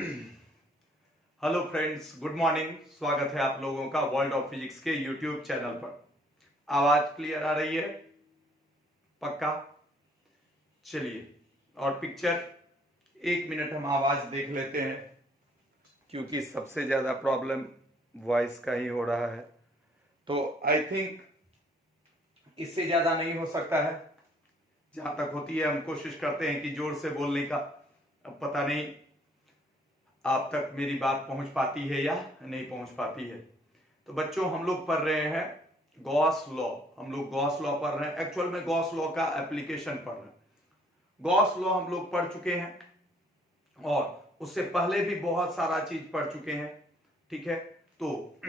Hello friends, good morning. स्वागत है आप लोगों का वर्ल्ड ऑफ फिजिक्स के यूट्यूब चैनल पर। आवाज क्लियर आ रही है? पक्का? चलिए, और पिक्चर 1 मिनट हम आवाज देख लेते हैं, क्योंकि सबसे ज्यादा प्रॉब्लम वॉइस का ही हो रहा है। तो आई थिंक इससे ज्यादा नहीं हो सकता है। जहां तक होती है हम कोशिश करते हैं कि जोर से बोलने का। अब पता नहीं आप तक मेरी बात पहुंच पाती है या नहीं पहुंच पाती है। तो बच्चों, हम लोग पढ़ रहे हैं गॉस लॉ। हम लोग गॉस लॉ पढ़ रहे हैं। एक्चुअल में गॉस लॉ का एप्लीकेशन पढ़ रहे हैं। गॉस लॉ हम लोग पढ़ चुके हैं और उससे पहले भी बहुत सारा चीज पढ़ चुके हैं। ठीक है, तो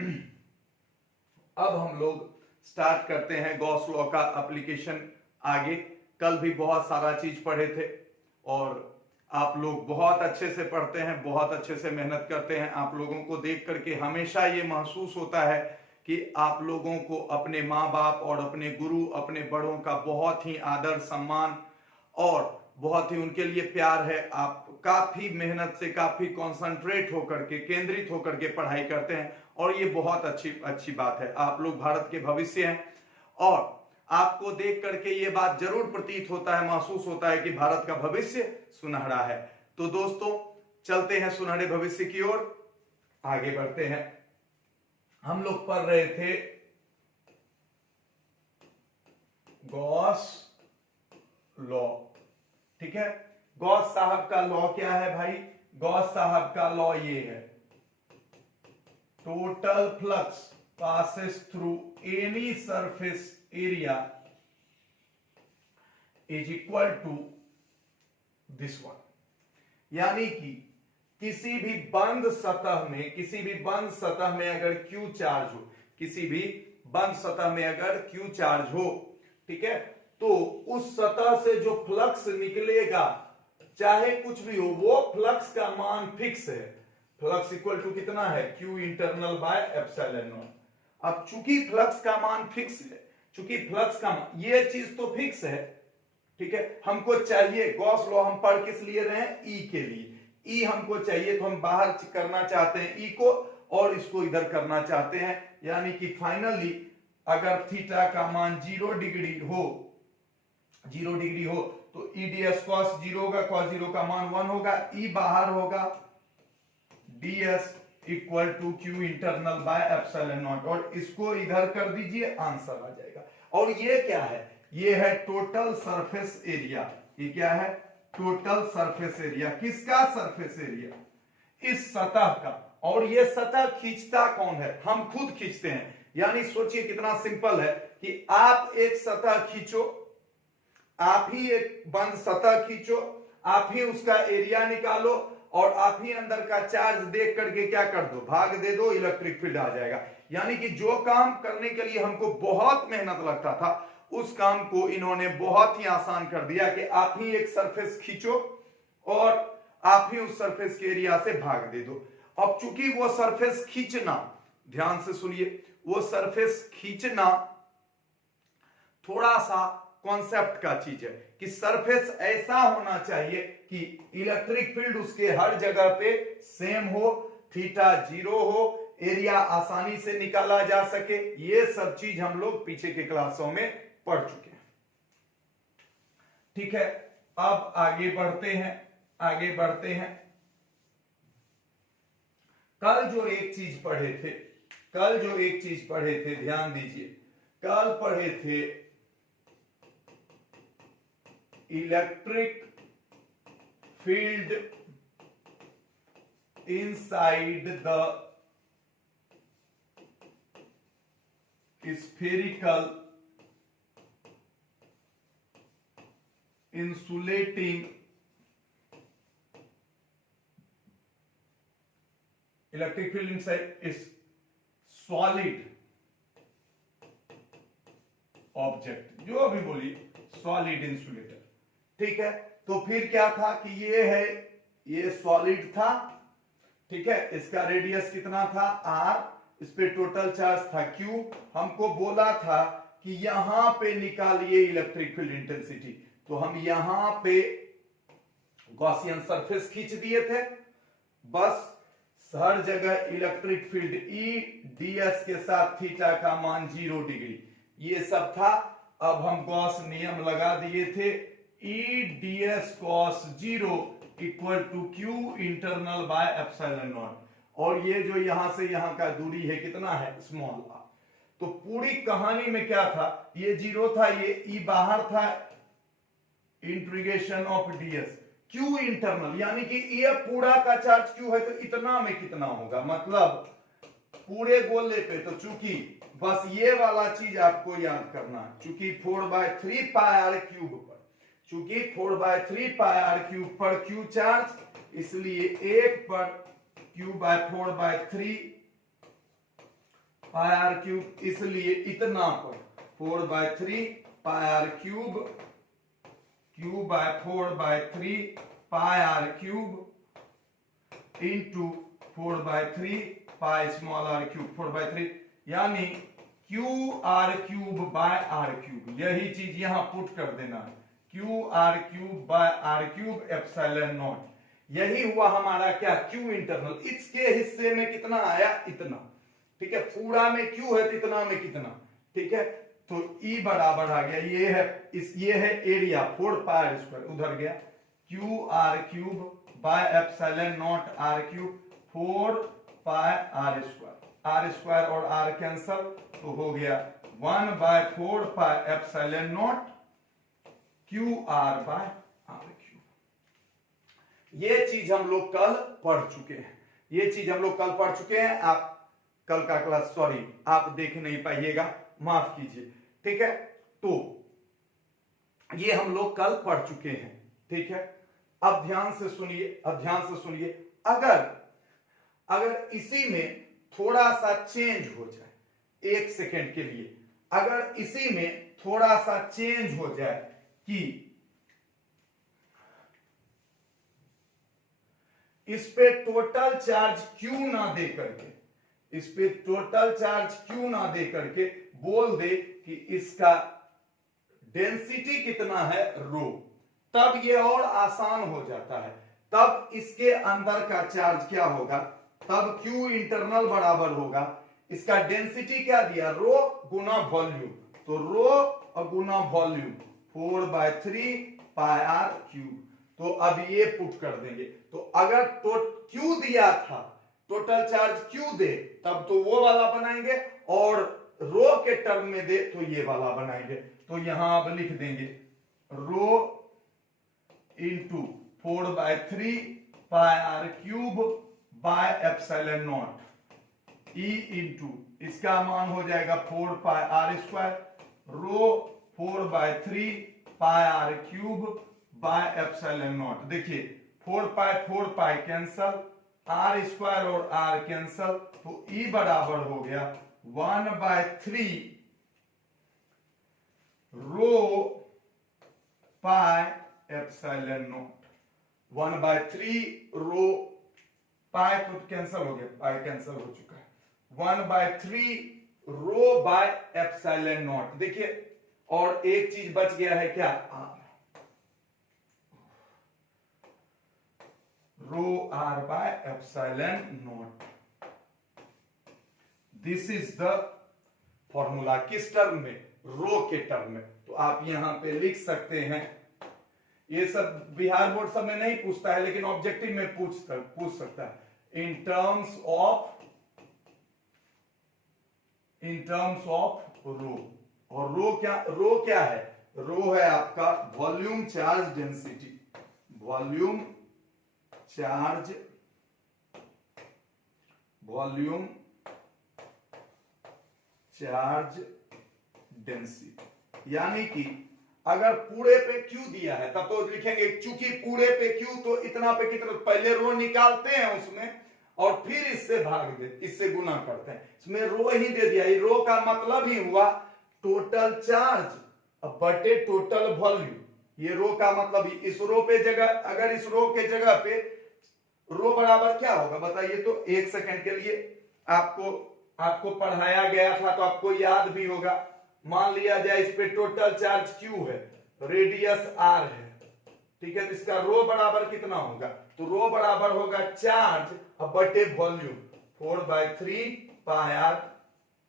अब हम लोग स्टार्ट करते हैं गॉस लॉ का एप्लीकेशन आगे। कल भी बहुत सारा चीज पढ़े थे और आप लोग बहुत अच्छे से पढ़ते हैं, बहुत अच्छे से मेहनत करते हैं। आप लोगों को देख करके हमेशा ये महसूस होता है कि आप लोगों को अपने माँ बाप और अपने गुरु, अपने बड़ों का बहुत ही आदर सम्मान और बहुत ही उनके लिए प्यार है। आप काफी मेहनत से, काफी कॉन्सेंट्रेट होकर के, केंद्रित होकर के पढ़ाई करते हैं और ये बहुत अच्छी बात है। आप लोग भारत के भविष्य हैं और आपको देख करके ये बात जरूर प्रतीत होता है, महसूस होता है कि भारत का भविष्य सुनहरा है। तो दोस्तों, चलते हैं सुनहरे भविष्य की ओर, आगे बढ़ते हैं। हम लोग पढ़ रहे थे गॉस लॉ। ठीक है, गॉस साहब का लॉ क्या है भाई? गॉस साहब का लॉ ये है, total flux passes through any surface area is equal to this one। यानी कि किसी भी बंद सतह में अगर Q चार्ज हो, किसी भी बंद सतह में अगर Q चार्ज हो, ठीक है, तो उस सतह से जो फ्लक्स निकलेगा, चाहे कुछ भी हो, वो फ्लक्स का मान फिक्स है। फ्लक्स इक्वल टू कितना है? Q internal by epsilon naught. अब चूंकि फ्लक्स का मान फिक्स है, चूंकि फ्लक्स का मान, ये चीज तो फिक्स है, ठीक है, हमको चाहिए। गॉस लॉ हम पढ़ किस लिए रहे हैं? ई के लिए। ई हमको चाहिए, तो हम बाहर करना चाहते हैं ई को और इसको इधर करना चाहते हैं। यानी कि फाइनली अगर थीटा का मान 0 डिग्री हो तो ई डी एस कॉस 0 होगा, कॉस 0 का मान 1 होगा, ई बाहर होगा, D S equal to Q internal by epsilon naught, और इसको इधर कर दीजिए, आंसर आ जाएगा। और ये क्या है? ये है टोटल सरफेस एरिया। ये क्या है? Total surface area. किसका सरफेस एरिया? इस सतह का। और ये सतह खींचता कौन है? हम खुद खींचते हैं। यानी सोचिए कितना सिंपल है कि आप एक सतह खींचो, आप ही एक बंद सतह खींचो, आप ही उसका एरिया निकालो और आप ही अंदर का चार्ज देख करके क्या कर दो? भाग दे दो, इलेक्ट्रिक फील्ड आ जाएगा। यानी कि जो काम करने के लिए हमको बहुत मेहनत लगता था, उस काम को इन्होंने बहुत ही आसान कर दिया कि आप ही एक सरफेस खींचो और आप ही उस सरफेस के एरिया से भाग दे दो। अब चूंकि वो सरफेस खींचना, ध्यान से सुनिए, वो सरफेस खींचना थोड़ा सा कॉन्सेप्ट का चीज है कि सरफेस ऐसा होना चाहिए कि इलेक्ट्रिक फील्ड उसके हर जगह पे सेम हो, थीटा 0 हो, एरिया आसानी से निकाला जा सके। ये सब चीज हम लोग पीछे के क्लासों में पढ़ चुके हैं। ठीक है, अब आगे बढ़ते हैं। कल जो एक चीज पढ़े थे, ध्यान दीजिए, कल पढ़े थे electric field inside the spherical insulating electric field inside is solid object, जो अभी बोली सॉलिड इंसुलेटर। ठीक है, तो फिर क्या था कि ये है, ये सॉलिड था, ठीक है, इसका रेडियस कितना था? r, इस पे टोटल चार्ज था Q। हमको बोला था कि यहां पे निकालिए इलेक्ट्रिक फील्ड इंटेंसिटी, तो हम यहां पे गॉसियन सरफेस खींच दिए थे बस हर जगह इलेक्ट्रिक फील्ड ई ds के साथ थीटा का मान 0 डिग्री, ये सब था। अब हम गॉस नियम लगा दिए थे, E ds cos 0 equal to Q internal by epsilon naught, और ये जो यहां से यहां का दूरी है कितना है, स्मॉल r। तो पूरी कहानी में क्या था, ये 0 था, ये ई बाहर था, integration of ds Q internal, यानी कि ये पूरा का चार्ज क्यू है, तो इतना में कितना होगा, मतलब पूरे गोले पे। तो चूंकि बस ये वाला चीज आपको याद करना है, चूंकि 4/3 पाई आर क्यूब पर, चूंकि 4/3 पाई आर क्यूब पर क्यू चार्ज, इसलिए 1 पर Q by 4/3 pi R cube, इसलिए इतना पर 4/3 pi R cube, Q by 4/3 pi R cube into 4/3 pi small R cube 4/3, यानी Q R cube by R cube. यही चीज यहां पुट कर देना है, Q R cube by R cube epsilon not. यही हुआ हमारा क्या, क्यू इंटरनल। इसके हिस्से में कितना आया, इतना, ठीक है, पूरा में क्यू है तो इतना में कितना, ठीक है। तो E बराबर आ गया, ये है ये है एरिया 4 पाई आर स्क्वायर, उधर गया Q R cube by epsilon naught R cube 4 pi R square और आर कैंसल, तो हो गया 1/4 pi epsilon naught Q R by R cube. ये चीज हम लोग कल पढ़ चुके हैं, ये चीज हम लोग कल पढ़ चुके हैं। आप कल का क्लास, सॉरी, आप देख नहीं पाइएगा, माफ कीजिए, ठीक है। तो ये हम लोग कल पढ़ चुके हैं, ठीक है। अब ध्यान से सुनिए, अब ध्यान से सुनिए, अगर इसी में थोड़ा सा चेंज हो जाए 1 सेकेंड के लिए, अगर इसी में थोड़ा सा चेंज हो जाए कि इस पे टोटल चार्ज क्यू ना दे करके, इस पे टोटल चार्ज क्यू ना दे करके बोल दे कि इसका डेंसिटी कितना है, रो, तब ये और आसान हो जाता है। तब इसके अंदर का चार्ज क्या होगा, तब क्यू इंटरनल बराबर होगा, इसका डेंसिटी क्या दिया, रो गुना वॉल्यूम, तो रो और गुना वॉल्यूम 4/3 पाई आर क्यूब। तो अब ये पुट कर देंगे, तो अगर क्यू दिया था, टोटल चार्ज क्यू दे, तब तो वो वाला बनाएंगे, और रो के टर्म में दे तो ये वाला बनाएंगे। तो यहां अब लिख देंगे rho into 4/3 pi R cube by epsilon nought, E into इसका मान हो जाएगा 4 pi R square, rho 4/3 pi R cube by epsilon nought. देखिए 4 पाई कैंसल, आर स्क्वायर और आर कैंसल, तो ई बराबर हो गया 1/3 रो पाई एप्सिलॉन नॉट, 1/3 रो, पाई तो कैंसल हो गया, पाई कैंसल हो चुका है, 1/3 रो बाय एप्सिलॉन नॉट। देखिए, और एक चीज बच गया है क्या, R, rho R by epsilon naught. This is the formula, किस टर्म में, रो के टर्म में। तो आप यहां पे लिख सकते हैं, ये सब बिहार बोर्ड सब में नहीं पूछता है, लेकिन ऑब्जेक्टिव में पूछ सकता है, इन टर्म्स ऑफ रो। और रो क्या है, रो है आपका volume charge density, volume charge density. यानी कि अगर पूरे पे क्यू दिया है तब तो लिखेंगे, चूंकि पूरे पे क्यू, तो इतना पे कितना, पहले रो निकालते हैं उसमें और फिर इससे भाग दे, इससे गुना करते हैं, इसमें रो ही दे दिया। ये रो का मतलब ही हुआ टोटल चार्ज बटे टोटल वॉल्यूम। ये रो का मतलब ही, इस रो पे जगह, अगर इस रो के जगह पे रो बराबर क्या होगा बताइए, तो 1 सेकंड के लिए आपको पढ़ाया गया था तो आपको याद भी होगा। मान लिया जाए इस पे टोटल चार्ज Q है, रेडियस R है, ठीक है, तो इसका रो बराबर कितना होगा, तो रो बराबर होगा चार्ज अब बटे वॉल्यूम 4/3 पाई आर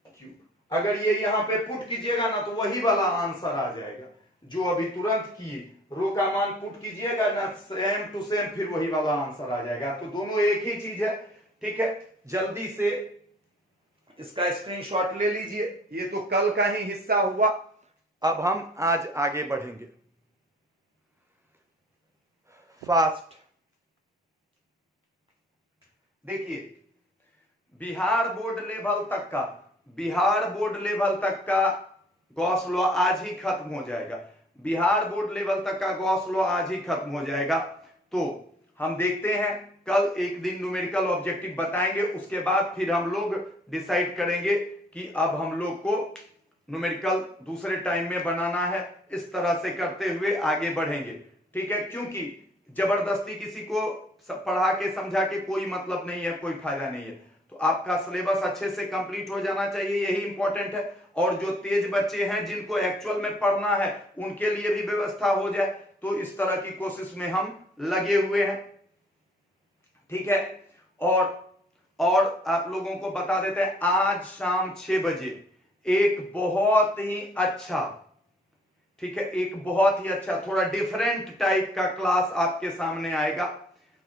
क्यूब। अगर ये यहां पे पुट कीजिएगा ना तो वही वाला आंसर आ जाएगा जो अभी तुरंत किए, रो का मान पुट कीजिएगा ना सेम टू सेम, फिर वही वाला आंसर आ जाएगा। तो दोनों एक ही चीज है, ठीक है। जल्दी से इसका स्क्रीनशॉट ले लीजिए, ये तो कल का ही हिस्सा हुआ, अब हम आज आगे बढ़ेंगे फास्ट। देखिए बिहार बोर्ड लेवल तक का गॉस लॉ आज ही खत्म हो जाएगा, बिहार बोर्ड लेवल तक का गॉस लॉ आज ही खत्म हो जाएगा। तो हम देखते हैं कल एक दिन न्यूमेरिकल ऑब्जेक्टिव बताएंगे, उसके बाद फिर हम लोग डिसाइड करेंगे कि अब हम लोग को न्यूमेरिकल दूसरे टाइम में बनाना है। इस तरह से करते हुए आगे बढ़ेंगे, ठीक है, क्योंकि जबरदस्ती किसी को पढ़ा के समझा के कोई मतलब नहीं है, कोई फायदा नहीं है। तो आपका सिलेबस अच्छे से कंप्लीट हो जाना चाहिए, यही इंपॉर्टेंट है। और जो तेज बच्चे हैं जिनको एक्चुअल में पढ़ना है उनके लिए भी व्यवस्था हो जाए, तो इस तरह की कोशिश में हम लगे हुए हैं, ठीक है। और आप लोगों को बता देते हैं आज शाम 6 बजे एक बहुत ही अच्छा, ठीक है, एक बहुत ही अच्छा थोड़ा डिफरेंट टाइप का क्लास आपके सामने आएगा।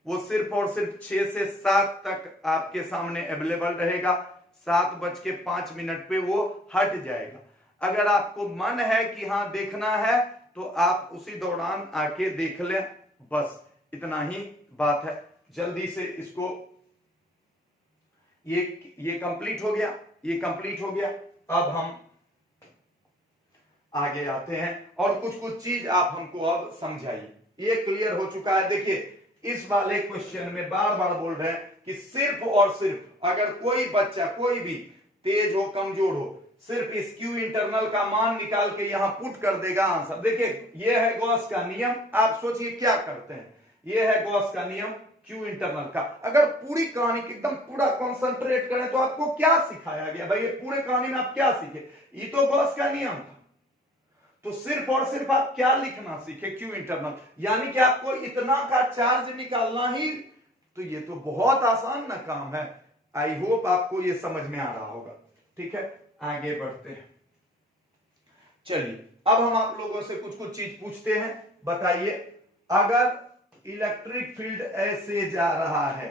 वो सिर्फ और सिर्फ 6 से 7 तक आपके सामने अवेलेबल रहेगा, 7:05 पे वो हट जाएगा। अगर आपको मन है कि हाँ देखना है तो आप उसी दौरान आके देख लें, बस इतना ही बात है। जल्दी से इसको ये कंप्लीट हो गया, ये कंप्लीट हो गया। अब हम आगे आते हैं और कुछ चीज आप हमको अब समझाइए। ये क्लियर हो चुका है। देखिए इस वाले क्वेश्चन में बार बार बोल रहे हैं कि सिर्फ और सिर्फ अगर कोई बच्चा कोई भी तेज हो कमजोर हो, सिर्फ इस क्यू इंटरनल का मान निकाल के यहां पुट कर देगा आंसर। देखिए ये है गॉस का नियम, आप सोचिए क्या करते हैं, ये है गॉस का नियम क्यू इंटरनल का। अगर पूरी कहानी एकदम पूरा कॉन्सेंट्रेट करें तो आपको क्या सिखाया गया भाई, ये पूरे कहानी में आप क्या सीखे, ये तो गॉस का नियम था। तो सिर्फ और सिर्फ आप क्या लिखना सीखे, क्यू इंटरनल, यानी कि आपको इतना का चार्ज निकालना ही, तो ये तो बहुत आसान ना काम है। आई होप आपको ये समझ में आ रहा होगा, ठीक है। आगे बढ़ते हैं, चलिए अब हम आप लोगों से कुछ चीज पूछते हैं। बताइए अगर इलेक्ट्रिक फील्ड ऐसे जा रहा है,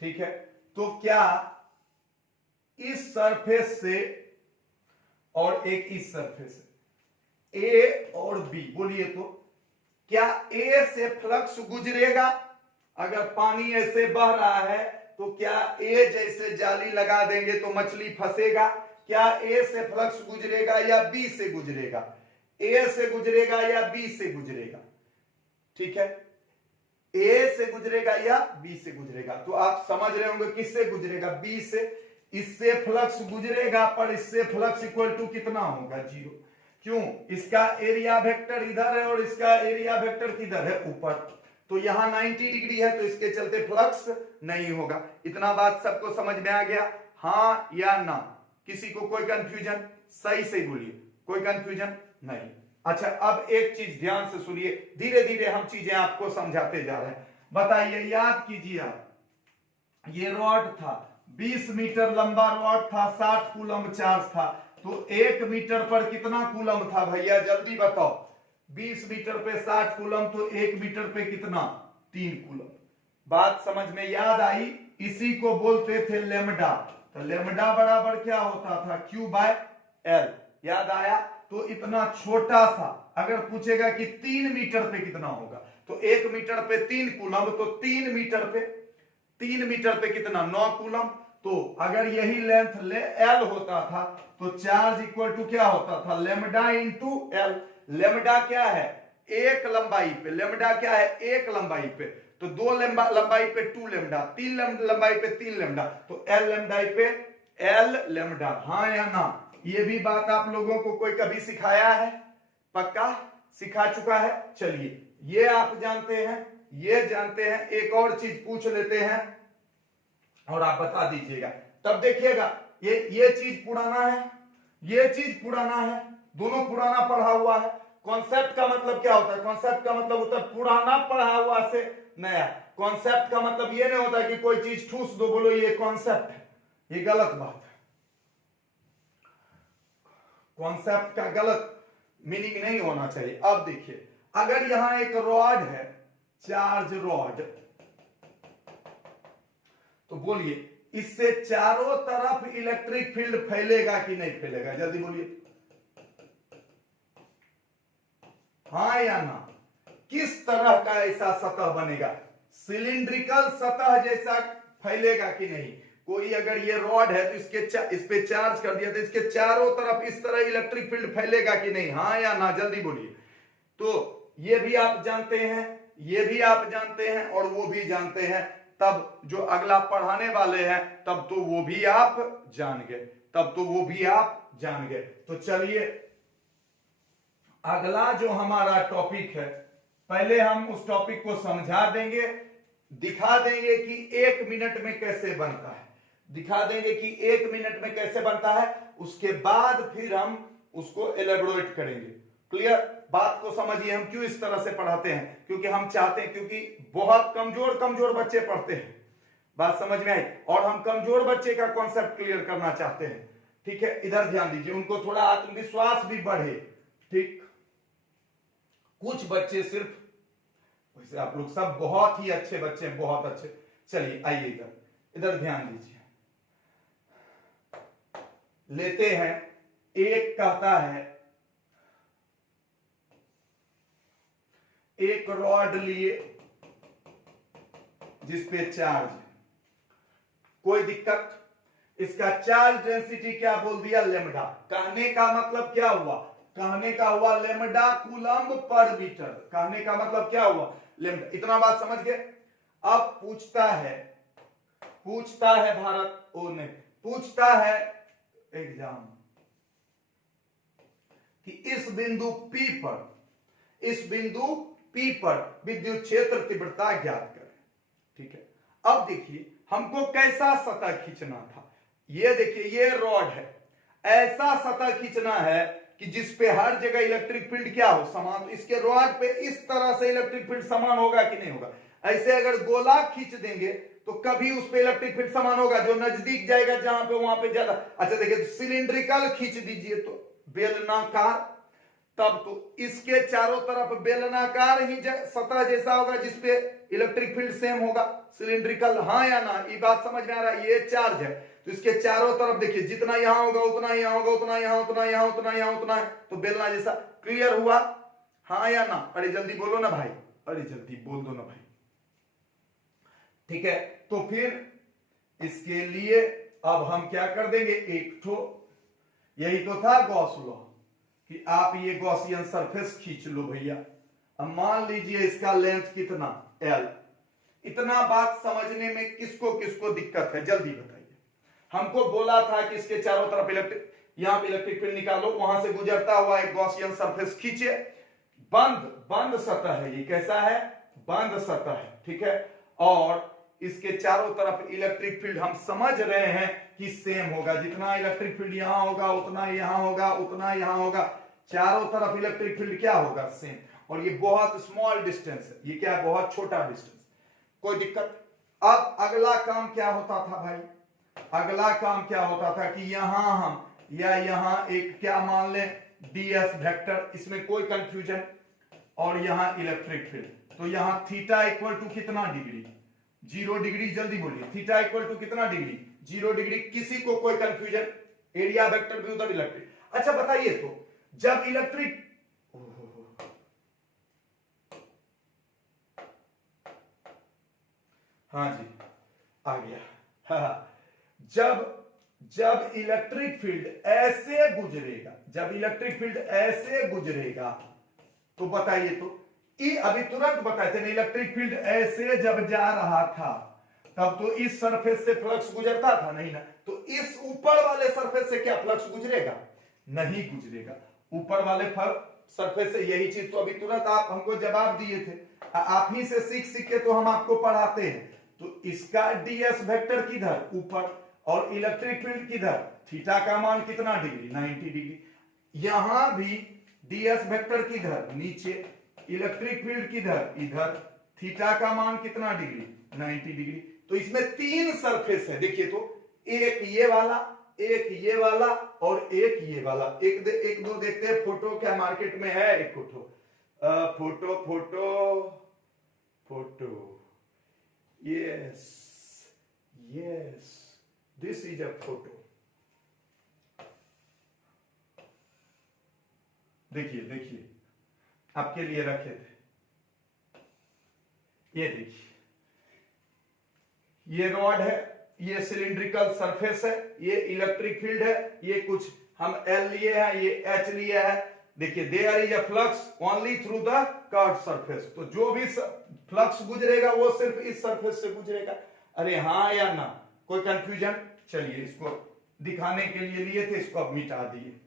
ठीक है, तो क्या इस सरफेस से और एक इस सरफेस से ए और बी, बोलिए तो क्या ए से फ्लक्स गुजरेगा? अगर पानी ऐसे बह रहा है तो क्या ए जैसे जाली लगा देंगे तो मछली फंसेगा? क्या ए से फ्लक्स गुजरेगा या बी से गुजरेगा? ए से गुजरेगा या बी से गुजरेगा? ठीक है, ए से गुजरेगा या बी से गुजरेगा। तो आप समझ रहे होंगे किससे गुजरेगा, बी से। इससे फ्लक्स गुजरेगा पर इससे फ्लक्स इक्वल टू कितना होगा, 0। क्यों? इसका एरिया वेक्टर इधर है और इसका एरिया वेक्टर किधर है, ऊपर। तो यहां 90 डिग्री है तो इसके चलते फ्लक्स नहीं होगा। इतना बात सबको समझ में आ गया, हाँ या ना? किसी को कोई कंफ्यूजन? सही से बोलिए, कोई कंफ्यूजन नहीं। अच्छा अब एक चीज ध्यान से सुनिए, धीरे धीरे हम चीजें आपको समझाते जा रहे हैं। बताइए, याद कीजिए आप, ये रॉड था 20 मीटर लंबा रॉड था, 60 कूलम चार्ज था, तो 1 मीटर पर कितना कूलम था भैया, जल्दी बताओ। 20 मीटर पे 60 कूलम, तो 1 मीटर पे कितना, 3 कूलम। बात समझ में याद आई? इसी को बोलते थे लेमडा। तो लेमडा बराबर क्या होता था, Q बाय L। याद आया? तो इतना छोटा सा अगर पूछेगा कि 3 मीटर पे कितना होगा, तो 1 मीटर पे 3 कूलम, तो 3 मीटर पे कितना, 9 कूलम। तो अगर यही लेंथ L होता था तो चार्ज इक्वल टू क्या होता था, लेमडा इंटू L। लेमडा क्या है, एक लंबाई पे, लेमडा क्या है, एक लंबाई पे, तो 2 लंबाई पे 2 लेमडा, 3 लंबाई पे 3 लेमडा, तो L लंबाई पे L लेमडा। हाँ या ना? ये भी बात आप लोगों को कोई कभी सिखाया है? पक्का सिखा चुका है। चलिए ये आप जानते हैं, ये जानते हैं। एक और चीज पूछ लेते हैं और आप बता दीजिएगा। तब देखिएगा ये चीज पुराना है, ये चीज पुराना है, दोनों पुराना पढ़ा हुआ है। कॉन्सेप्ट का मतलब क्या होता है? कॉन्सेप्ट का मतलब होता है पुराना पढ़ा हुआ से नया। कॉन्सेप्ट का मतलब ये नहीं होता कि कोई चीज ठूस दो बोलो ये कॉन्सेप्ट है, ये गलत बात है। कॉन्सेप्ट का गलत मीनिंग नहीं होना चाहिए। अब देखिए, अगर यहां एक रॉड है, चार्ज रॉड, तो बोलिए इससे चारों तरफ इलेक्ट्रिक फील्ड फैलेगा कि नहीं फैलेगा? जल्दी बोलिए, हाँ या ना? किस तरह का ऐसा सतह बनेगा? सिलिंड्रिकल सतह जैसा फैलेगा कि नहीं? कोई अगर ये रॉड है तो इस पे चार्ज कर दिया तो इसके चारों तरफ इस तरह इलेक्ट्रिक फील्ड फैलेगा कि नहीं? हाँ या ना? जल्दी बोलिए। तो ये भी आप जानते हैं, ये भी आप जानते हैं और वो भी जानते हैं, तब जो अगला पढ़ाने वाले हैं तब तो वो भी आप जान गए, तब तो वो भी आप जान गए। तो चलिए अगला जो हमारा टॉपिक है, पहले हम उस टॉपिक को समझा देंगे, दिखा देंगे कि 1 मिनट में कैसे बनता है, दिखा देंगे कि 1 मिनट में कैसे बनता है। उसके बाद फिर हम उसको एलेबोरेट करेंगे। क्लियर? बात को समझिए, हम क्यों इस तरह से पढ़ाते हैं, क्योंकि हम चाहते हैं, क्योंकि बहुत कमजोर कमजोर बच्चे पढ़ते हैं। बात समझ में आई? और हम कमजोर बच्चे का कॉन्सेप्ट क्लियर करना चाहते हैं। ठीक है, इधर ध्यान दीजिए, उनको थोड़ा आत्मविश्वास भी बढ़े। ठीक, कुछ बच्चे सिर्फ, वैसे आप लोग सब बहुत ही अच्छे बच्चे हैं, बहुत अच्छे। चलिए आइए इधर, इधर ध्यान दीजिए। लेते हैं, एक कहता है, एक रॉड लिए जिस पे चार्ज है, कोई दिक्कत? इसका चार्ज डेंसिटी क्या बोल दिया? लेमडा। कहने का मतलब क्या हुआ? कहने का हुआ लेमडा कूलम्ब पर मीटर। कहने का मतलब क्या हुआ? लेमडा। इतना बात समझ गए? अब पूछता है भारत, ओ नहीं, पूछता है एग्जाम कि इस बिंदु P पर विद्युत क्षेत्र तीव्रता ज्ञात करें। ठीक है, अब देखिए हमको कैसा सतह खींचना था। ये देखिए, ये रॉड है, ऐसा सतह खींचना है कि जिसपे हर जगह इलेक्ट्रिक फील्ड क्या हो? समान। तो इसके रॉड पे इस तरह से इलेक्ट्रिक फील्ड समान होगा कि नहीं होगा? ऐसे अगर गोला खींच देंगे तो कभी उस पे इलेक्ट्रिक फील्ड समान होगा? जो नजदीक जाएगा जहां पे, वहां पे ज्यादा। अच्छा देखिए, तो सिलिंड्रिकल खींच दीजिए तो बेलनाकार, तब तो इसके चारों तरफ बेलनाकार ही सतह जैसा होगा जिसपे इलेक्ट्रिक फील्ड सेम होगा। सिलिंड्रिकल, हाँ या ना? ये बात समझ में आ रहा है? ये चार्ज है तो इसके चारों तरफ देखिए, जितना यहां होगा उतना यहां होगा, उतना यहां, उतना यहां, उतना यहां, उतना है, तो बेलना जैसा। क्लियर हुआ? हाँ या ना? अरे जल्दी बोलो ना भाई, अरे जल्दी बोल दो ना भाई। ठीक है, तो फिर इसके लिए अब हम क्या कर देंगे? एक ठो, यही तो था गॉस लॉ कि आप ये गॉसियन सरफेस खींच लो भैया। अब मान लीजिए इसका लेंथ कितना? L। इतना बात समझने में किसको किसको दिक्कत है? जल्दी बताइए। हमको बोला था कि इसके चारों तरफ इलेक्ट्रिक, यहां पे इलेक्ट्रिक फील्ड निकालो, वहां से गुजरता हुआ एक गॉसियन सरफेस खींचे। बंद सतह है ये। कैसा है? बंद सतह है। ठीक है, और इसके चारों तरफ इलेक्ट्रिक फील्ड हम समझ रहे हैं कि सेम होगा। जितना इलेक्ट्रिक फील्ड यहां होगा उतना यहां होगा, उतना यहां होगा। चारों तरफ इलेक्ट्रिक फील्ड क्या होगा? सेम। और ये बहुत स्मॉल डिस्टेंस है, ये क्या है? बहुत छोटा डिस्टेंस। कोई दिक्कत? अब अगला काम क्या होता था भाई? अगला काम क्या होता था कि यहां हम, या यहां एक क्या मान लें? ds वेक्टर, इसमें कोई कंफ्यूजन, और यहां इलेक्ट्रिक फील्ड। तो यहां थीटा इक्वल टू कितना डिग्री? 0 डिग्री। जल्दी बोलिए, थीटा इक्वल टू कितना डिग्री? 0 डिग्री। किसी को कोई कंफ्यूजन? एरिया वेक्टर भी उधर इलेक्ट्रिक। अच्छा बताइए, तो जब इलेक्ट्रिक, हाँ जी आ गया, हाँ, जब इलेक्ट्रिक फील्ड ऐसे गुजरेगा, जब इलेक्ट्रिक फील्ड ऐसे गुजरेगा, तो बताइए, तो ये अभी तुरंत बताए थे ना, इलेक्ट्रिक फील्ड ऐसे जब जा रहा था तब तो इस सरफेस से फ्लक्स गुजरता था नहीं ना? तो इस ऊपर वाले सरफेस से क्या फ्लक्स गुजरेगा? नहीं गुजरेगा। ऊपर वाले सरफेस से, यही चीज तो अभी तुरंत आप हमको जवाब दिए थे, आप ही से सीख के तो हम आपको पढ़ाते हैं। तो इसका ds वेक्टर किधर? ऊपर, और इलेक्ट्रिक फील्ड किधर? थीटा का मान कितना डिग्री? 90 डिग्री। यहां भी ds वेक्टर किधर, नीचे, इलेक्ट्रिक फील्ड किधर, इधर, थीटा का मान कितना डिग्री, 90 डिग्री। तो इसमें 3 सरफेस है, देखिए तो एक ये वाला, एक ये वाला और एक ये वाला। एक दो देखते हैं फोटो क्या मार्केट में है। एक photo yes yes, this is a photo. देखिए आपके लिए रखे थे, ये देखिए, ये रॉड है, ये सिलिंड्रिकल सरफेस है, ये इलेक्ट्रिक फील्ड है, ये कुछ हम L लिए हैं, ये H लिए है। देखिए there is a flux only through the curve surface, तो जो भी फ्लक्स गुजरेगा वो सिर्फ इस सरफेस से गुजरेगा। अरे हाँ या ना, कोई कंफ्यूजन? चलिए इसको दिखाने के लिए थे, इसको अब मिटा दिए।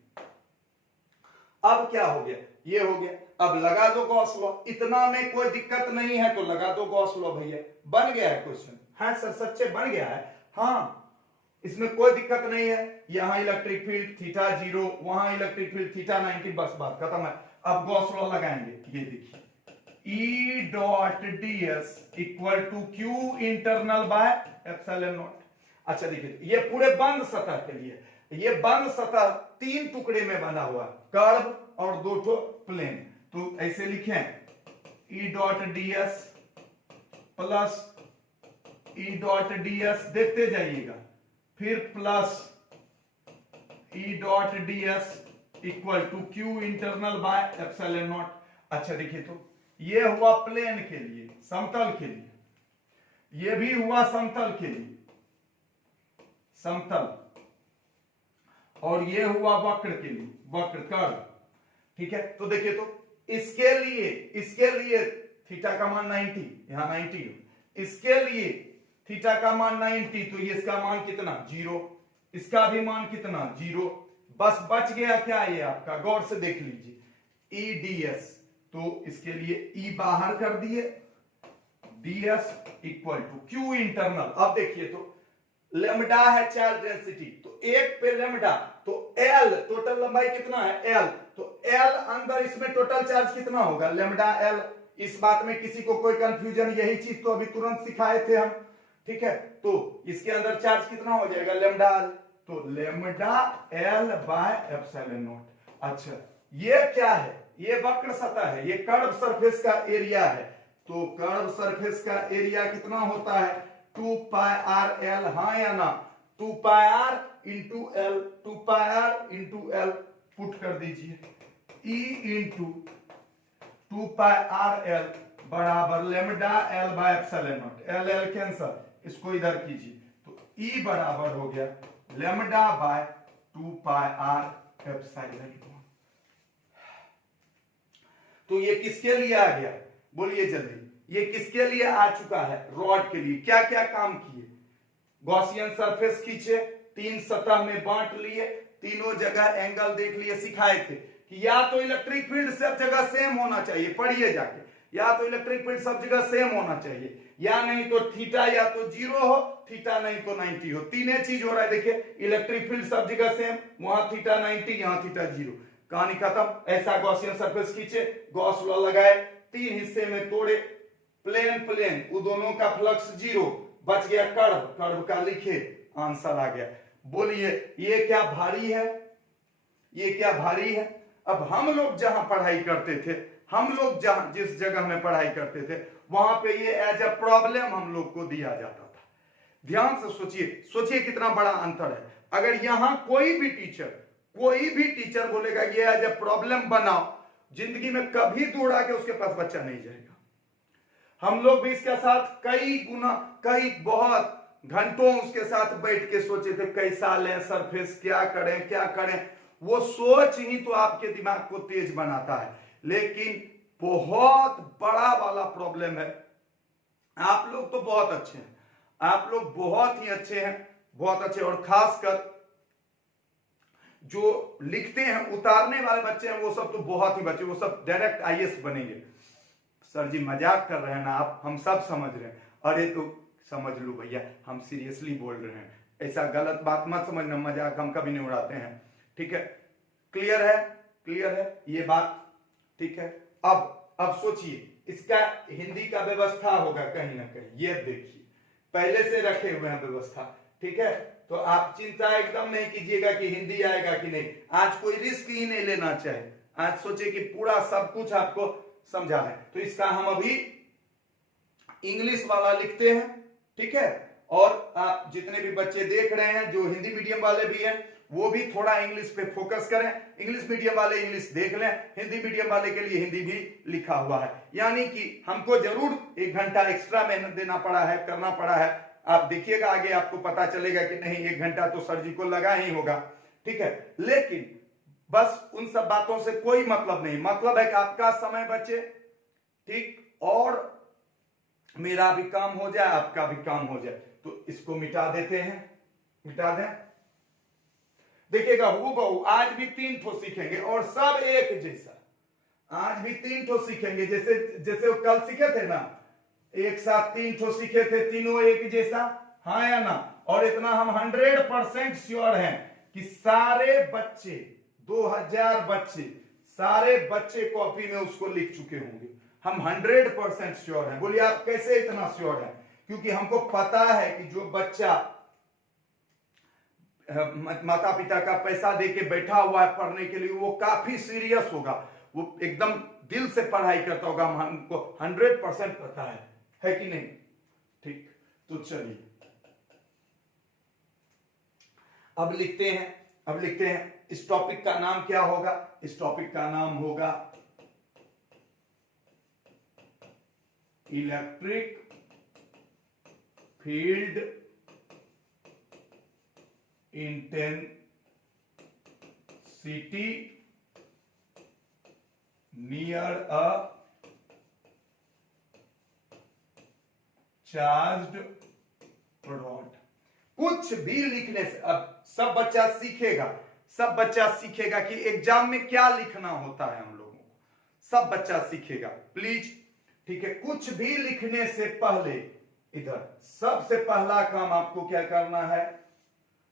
अब क्या हो गया, ये हो गया। अब लगा दो गॉस लॉ, इतना में कोई दिक्कत नहीं है तो लगा दो गॉस लॉ भैया, बन गया है क्वेश्चन। हाँ सर सच्चे बन गया है, हाँ इसमें कोई दिक्कत नहीं है। यहां इलेक्ट्रिक फील्ड थीटा 0, वहां इलेक्ट्रिक फील्ड थीटा 90, बस बात खत्म है। अब गॉस लॉ लगाएंगे, ये देखिए E dot ds equal to Q internal by epsilon naught. अच्छा देखिए ये पूरे बंद सतह के लिए, ये बंद सतह 3 टुकड़े में बना हुआ, कर्व और 2 ठो प्लेन। तो ऐसे लिखें E dot ds plus E dot ds, देखते जाइएगा, फिर plus E dot ds equal to Q internal by epsilon naught. अच्छा देखिए तो ये हुआ प्लेन के लिए, समतल के लिए, ये भी हुआ समतल के लिए, समतल, और ये हुआ वक्र के लिए, वक्र कर्व। ठीक है, तो देखिए तो इसके लिए थीटा का मान 90, यहां 90, इसके लिए थीटा का मान 90, तो ये इसका मान कितना 0, इसका भी मान कितना 0, बस बच गया क्या ये आपका, गौर से देख लीजिए E ds, तो इसके लिए E बाहर कर दिए, ds equal to Q internal. अब देखिए तो लेमडा है चार्ज डेंसिटी, तो एक पे लेमडा, तो L टोटल लंबाई कितना है L, तो L अंदर इसमें टोटल चार्ज कितना होगा लेमडा L। इस बात में किसी को कोई कंफ्यूजन, यही चीज तो अभी तुरंत सिखाए थे हम। ठीक है, तो इसके अंदर चार्ज कितना हो जाएगा लेमडा L, तो lambda L by epsilon naught. अच्छा ये क्या है, ये वक्र सतह है, ये कर्व सरफेस का एरिया है, तो कर्व सरफेस का एरिया कितना होता है 2 पाई r l, हाँ या ना, 2 पाई r इंटू एल, 2 पाई r इंटू एल पुट कर दीजिए, E इंटू 2 पाई r l बराबर lambda L by epsilon not, L L cancel, इसको इधर कीजिए, तो E बराबर हो गया lambda by 2 pi r epsilon nought. तो ये किसके लिए आ गया, बोलिए जल्दी, ये किसके लिए आ चुका है, रॉड के लिए। क्या क्या काम किए, गॉसियन सरफेस खींचे, 3 सतह में बांट लिए, तीनों जगह एंगल देख लिए, सिखाए थे कि या तो इलेक्ट्रिक फील्ड सब जगह सेम होना चाहिए, पढ़िए जाके, या तो इलेक्ट्रिक फील्ड सब जगह सेम होना चाहिए, या नहीं तो थीटा या तो 0 हो, थीटा नहीं तो 90 हो, तीनों चीज हो रहा है। देखिए इलेक्ट्रिक फील्ड सब जगह सेम, वहां थीटा 90, यहां थीटा 0, कहानी खत्म। ऐसा गॉसियन सरफेस खींचे, गॉस लॉ लगाए, 3 हिस्से में तोड़े, प्लेन प्लेन, वो दोनों का फ्लक्स 0, बच गया कर्व, कर्व का लिखे, आंसर आ गया। बोलिए ये क्या भारी है, ये क्या भारी है। अब हम लोग जहां पढ़ाई करते थे, हम लोग जहां जिस जगह में पढ़ाई करते थे, वहां पे ये एज अ प्रॉब्लम हम लोग को दिया जाता था। ध्यान से सोचिए, सोचिए कितना बड़ा अंतर है। अगर यहां कोई भी टीचर बोलेगा ये एज अ प्रॉब्लम बनाओ, जिंदगी में कभी दौड़ा के उसके पास बच्चा नहीं जाएगा। हम लोग भी इसके साथ कई बहुत घंटों उसके साथ बैठ के सोचे थे कैसा लें सरफेस, क्या करें। वो सोच ही तो आपके दिमाग को तेज बनाता है, लेकिन बहुत बड़ा वाला प्रॉब्लम है। आप लोग तो बहुत अच्छे हैं, आप लोग बहुत ही अच्छे हैं, बहुत अच्छे, और खासकर जो लिखते हैं, उतारने वाले बच्चे हैं, वो सब तो बहुत ही बच्चे, वो सब डायरेक्ट IAS बनेंगे। सर जी मजाक कर रहे हैं ना आप, हम सब समझ रहे हैं। अरे तो समझ लो भैया, हम सीरियसली बोल रहे हैं, ऐसा गलत बात मत समझना, मजाक हम कभी नहीं उड़ाते हैं। ठीक है, क्लियर है, क्लियर है ये बात? ठीक है। अब सोचिए इसका हिंदी का व्यवस्था होगा कहीं ना कहीं, ये देखिए पहले से रखे हुए हैं व्यवस्था, ठीक है। तो आप चिंता एकदम नहीं कीजिएगा कि हिंदी आएगा कि नहीं, आज कोई रिस्क ही नहीं लेना चाहिए, आज सोचे कि पूरा सब कुछ आपको समझाना है। तो इसका हम अभी इंग्लिश वाला लिखते हैं, ठीक है। और आप जितने भी बच्चे देख रहे हैं जो हिंदी मीडियम वाले भी हैं वो भी थोड़ा इंग्लिश पे फोकस करें, इंग्लिश मीडियम वाले इंग्लिश देख लें, हिंदी मीडियम वाले के लिए हिंदी भी लिखा हुआ है। यानी कि हमको जरूर 1 घंटा एक्स्ट्रा मेहनत देना पड़ा है, करना पड़ा है। आप देखिएगा आगे आपको पता चलेगा कि नहीं 1 घंटा तो सर जी को लगा ही होगा, ठीक है। लेकिन बस उन सब बातों से कोई मतलब नहीं, मतलब है कि आपका समय बचे, ठीक, और मेरा भी काम हो जाए, आपका भी काम हो जाए। तो इसको मिटा देते हैं, मिटा दें। देखिएगा हूबहू आज भी 3 ठो सीखेंगे और सब एक जैसा, आज भी 3 ठो सीखेंगे, जैसे वो कल सीखे थे ना, एक साथ 3 ठो सीखे थे, तीनों एक जैसा, हाँ या ना। और इतना हम 100% श्योर हैं कि सारे बच्चे 2000 बच्चे, सारे बच्चे कॉपी में उसको लिख चुके होंगे, हम 100% श्योर हैं। बोलिए आप कैसे इतना श्योर हैं? क्योंकि हमको पता है कि जो बच्चा माता पिता का पैसा देके बैठा हुआ है पढ़ने के लिए वो काफी सीरियस होगा, वो एकदम दिल से पढ़ाई करता होगा, हमको 100% पता है कि नहीं? ठीक, तो चलिए अब लिखते हैं इस टॉपिक का नाम क्या होगा? इस टॉपिक का नाम होगा electric field intensity near a charged rod. कुछ भी लिखने से अब सब बच्चा सीखेगा कि एग्जाम में क्या लिखना होता है, हम लोगों को सब बच्चा सीखेगा, प्लीज, ठीक है। कुछ भी लिखने से पहले इधर सबसे पहला काम आपको क्या करना है?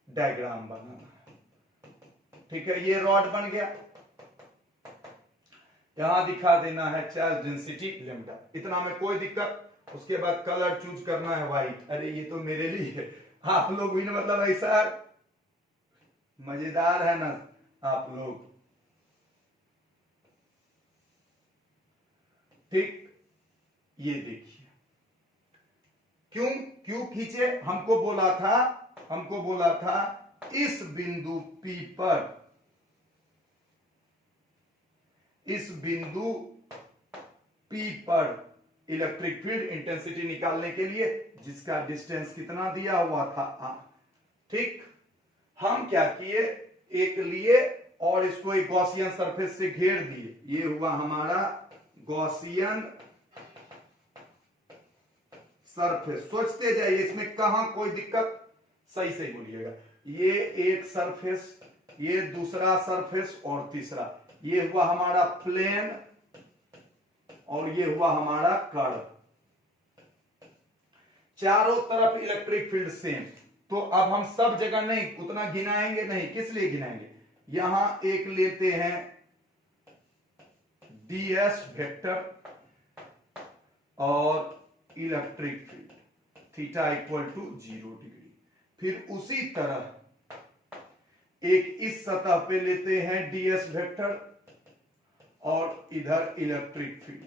डायग्राम बनाना है, ठीक है। ये रॉड बन गया, यहां दिखा देना है चार्ज डेंसिटी लैम्डा, इतना में कोई दिक्कत। उसके बाद कलर चूज करना है व्हाइट। अरे ये तो मेरे लिए है, आप लोग भी ना, मतलब ऐसा मजेदार है ना आप लोग, ठीक। ये देखिए क्यों खींचे? हमको बोला था इस बिंदु P पर इलेक्ट्रिक फील्ड इंटेंसिटी निकालने के लिए, जिसका डिस्टेंस कितना दिया हुआ था R, ठीक। हम क्या किए, एक लिए और इसको एक गॉसियन सरफेस से घेर दिए, ये हुआ हमारा गॉसियन सरफेस। सोचते जाइए इसमें कहां कोई दिक्कत, सही से बोलिएगा। ये एक सरफेस, ये दूसरा सरफेस और तीसरा, ये हुआ हमारा प्लेन और ये हुआ हमारा कर्व। चारों तरफ इलेक्ट्रिक फील्ड सेम। तो अब हम सब जगह नहीं उतना गिनाएंगे नहीं, किस लिए गिनाएंगे? यहां एक लेते हैं ds वेक्टर और electric field theta equal to 0 degree. फिर उसी तरह एक इस सतह पे लेते हैं ds वेक्टर और इधर electric field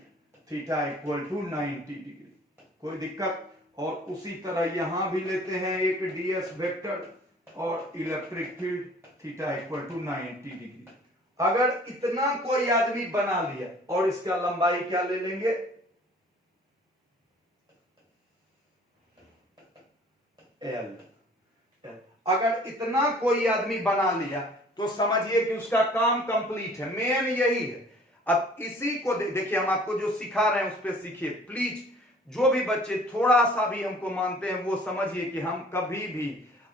theta equal to 90 degree, कोई दिक्कत? और उसी तरह यहां भी लेते हैं एक ds वेक्टर और electric field theta equal to 90 degree. अगर इतना कोई आदमी बना लिया और इसका लंबाई क्या ले लेंगे? L। अगर इतना कोई आदमी बना लिया तो समझिए कि उसका काम कंप्लीट है। मेन यही है। अब इसी को देखिए, हम आपको जो सिखा रहे हैं उस पर सीखिए प्लीज। जो भी बच्चे थोड़ा सा भी हमको मानते हैं वो समझिए कि हम कभी भी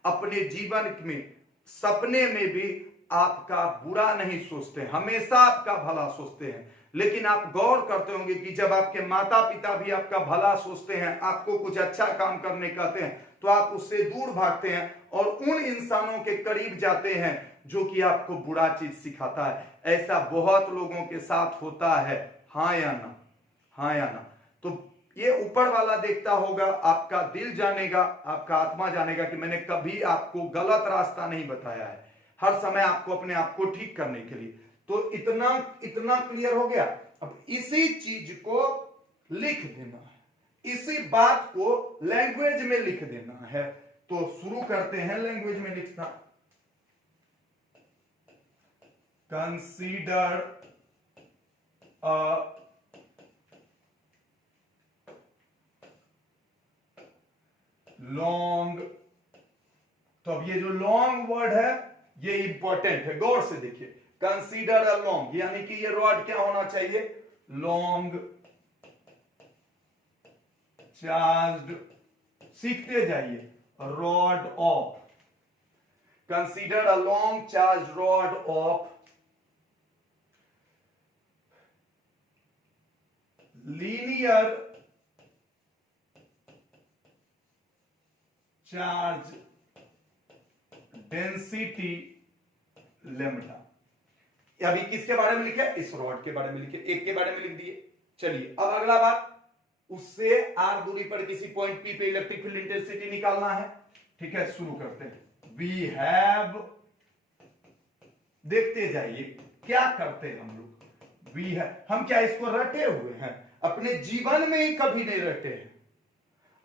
अपने जीवन में सपने में भी आपका बुरा नहीं सोचते, हमेशा आपका भला सोचते हैं। लेकिन आप गौर करते होंगे कि जब आपके माता पिता भी आपका भला सोचते हैं, आपको कुछ अच्छा काम करने कहते हैं, तो आप उससे दूर भागते हैं और उन इंसानों के करीब जाते हैं जो कि आपको बुरा चीज सिखाता है। ऐसा बहुत लोगों के साथ होता है, हाँ या ना, हाँ या ना। तो ये ऊपर वाला देखता होगा, आपका दिल जानेगा, आपका आत्मा जानेगा कि मैंने कभी आपको गलत रास्ता नहीं बताया है, हर समय आपको अपने आप को ठीक करने के लिए। तो इतना इतना क्लियर हो गया। अब इसी चीज को लिख देना है, इसी बात को लैंग्वेज में लिख देना है। तो शुरू करते हैं लैंग्वेज में लिखना। कंसीडर अ लॉन्ग, तो अब ये जो लॉन्ग वर्ड है ये इंपॉर्टेंट है, गौर से देखिए। कंसीडर अ लॉन्ग, यानी कि ये रॉड क्या होना चाहिए, लॉन्ग चार्ज्ड, सीखते जाइए, rod of, consider a long charge rod of linear charge density lambda. अभी किसके बारे में लिखे, इस रॉड के बारे में लिखे, एक के बारे में लिख दिए। चलिए अब अगला बात, उससे आर दूरी पर किसी पॉइंट पी पे इलेक्ट्रिक फील्ड इंटेंसिटी निकालना है। ठीक है, शुरू करते हैं। वी हैव, देखते जाइए क्या करते हैं हम लोग। वी है, हम क्या इसको रटे हुए हैं, अपने जीवन में ही कभी नहीं रटे हैं,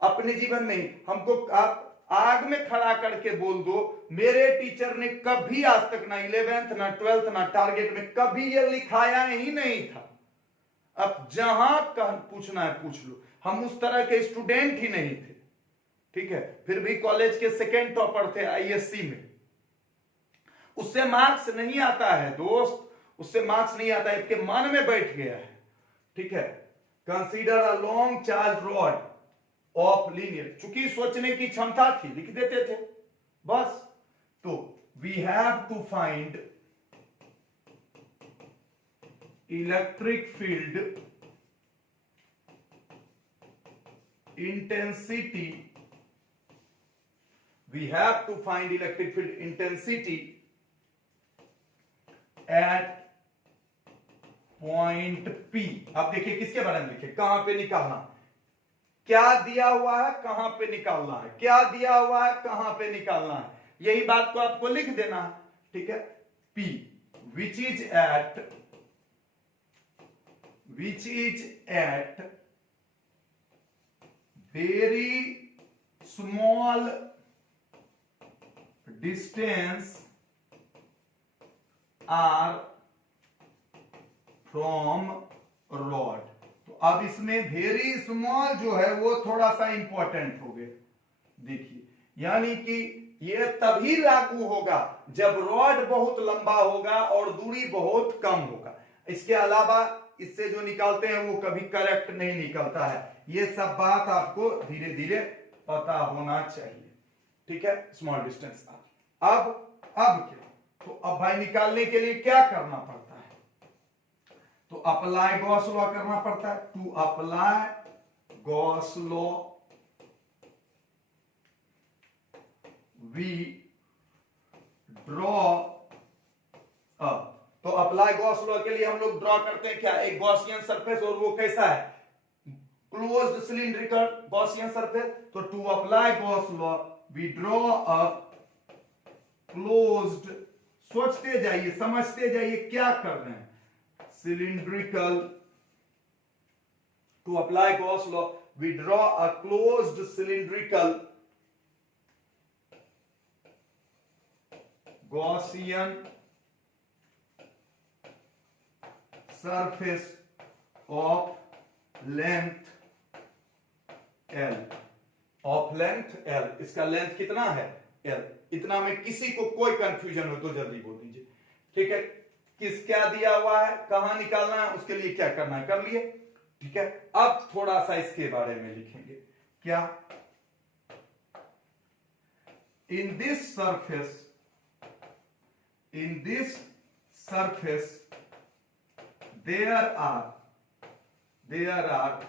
अपने जीवन में ही। हमको आप आग में खड़ा करके बोल दो, मेरे टीचर ने कभी आज तक ना 11th ना 12th ना टारगेट में कभी ये लिखाया ही नहीं था। अब जहां पूछना है पूछ लो, हम उस तरह के स्टूडेंट ही नहीं थे। ठीक है, फिर भी कॉलेज के सेकेंड टॉपर थे आईएससी में। उससे मार्क्स नहीं आता है दोस्त, उससे मार्क्स नहीं आता है, इसके मन में बैठ गया है। ठीक है, consider a long charge rod of linear, चूंकि सोचने की क्षमता थी लिख देते थे बस। तो we have to find electric field intensity, we have to find electric field intensity at point P. अब देखिए किसके बारे में लिखे, कहां पे निकालना, क्या दिया हुआ है कहां पे निकालना है, क्या दिया हुआ है कहां पे निकालना है, यही बात को आपको लिख देना है। ठीक है, P which is at very small distance r from rod। तो अब इसमें वेरी स्मॉल जो है वो थोड़ा सा इंपॉर्टेंट हो गया। देखिए, यानी कि ये तभी लागू होगा जब रॉड बहुत लंबा होगा और दूरी बहुत कम होगा। इसके अलावा इससे जो निकालते हैं वो कभी करेक्ट नहीं निकलता है। ये सब बात आपको धीरे धीरे पता होना चाहिए। ठीक है, स्मॉल डिस्टेंस। अब क्या, तो अब भाई निकालने के लिए क्या करना पड़ता है, तो अप्लाई गॉस लॉ करना पड़ता है। To apply Gauss law we draw up. तो अप्लाई गॉस लॉ के लिए हम लोग ड्रॉ करते हैं क्या, एक गॉसियन सरफेस, और वो कैसा है, क्लोज्ड सिलिंड्रिकल गॉसियन सरफेस। तो to apply Gauss law we draw a closed, सोचते जाइए समझते जाइए क्या कर रहे हैं, cylindrical, to apply Gauss law we draw a closed cylindrical Gaussian surface of length L, of length L। इसका लेंथ कितना है, L। इतना में किसी को कोई कंफ्यूजन हो तो जल्दी बोल दीजिए। ठीक है, किस क्या दिया हुआ है, कहां निकालना है, उसके लिए क्या करना है कर लिए। ठीक है, अब थोड़ा सा इसके बारे में लिखेंगे। क्या, in this surface there are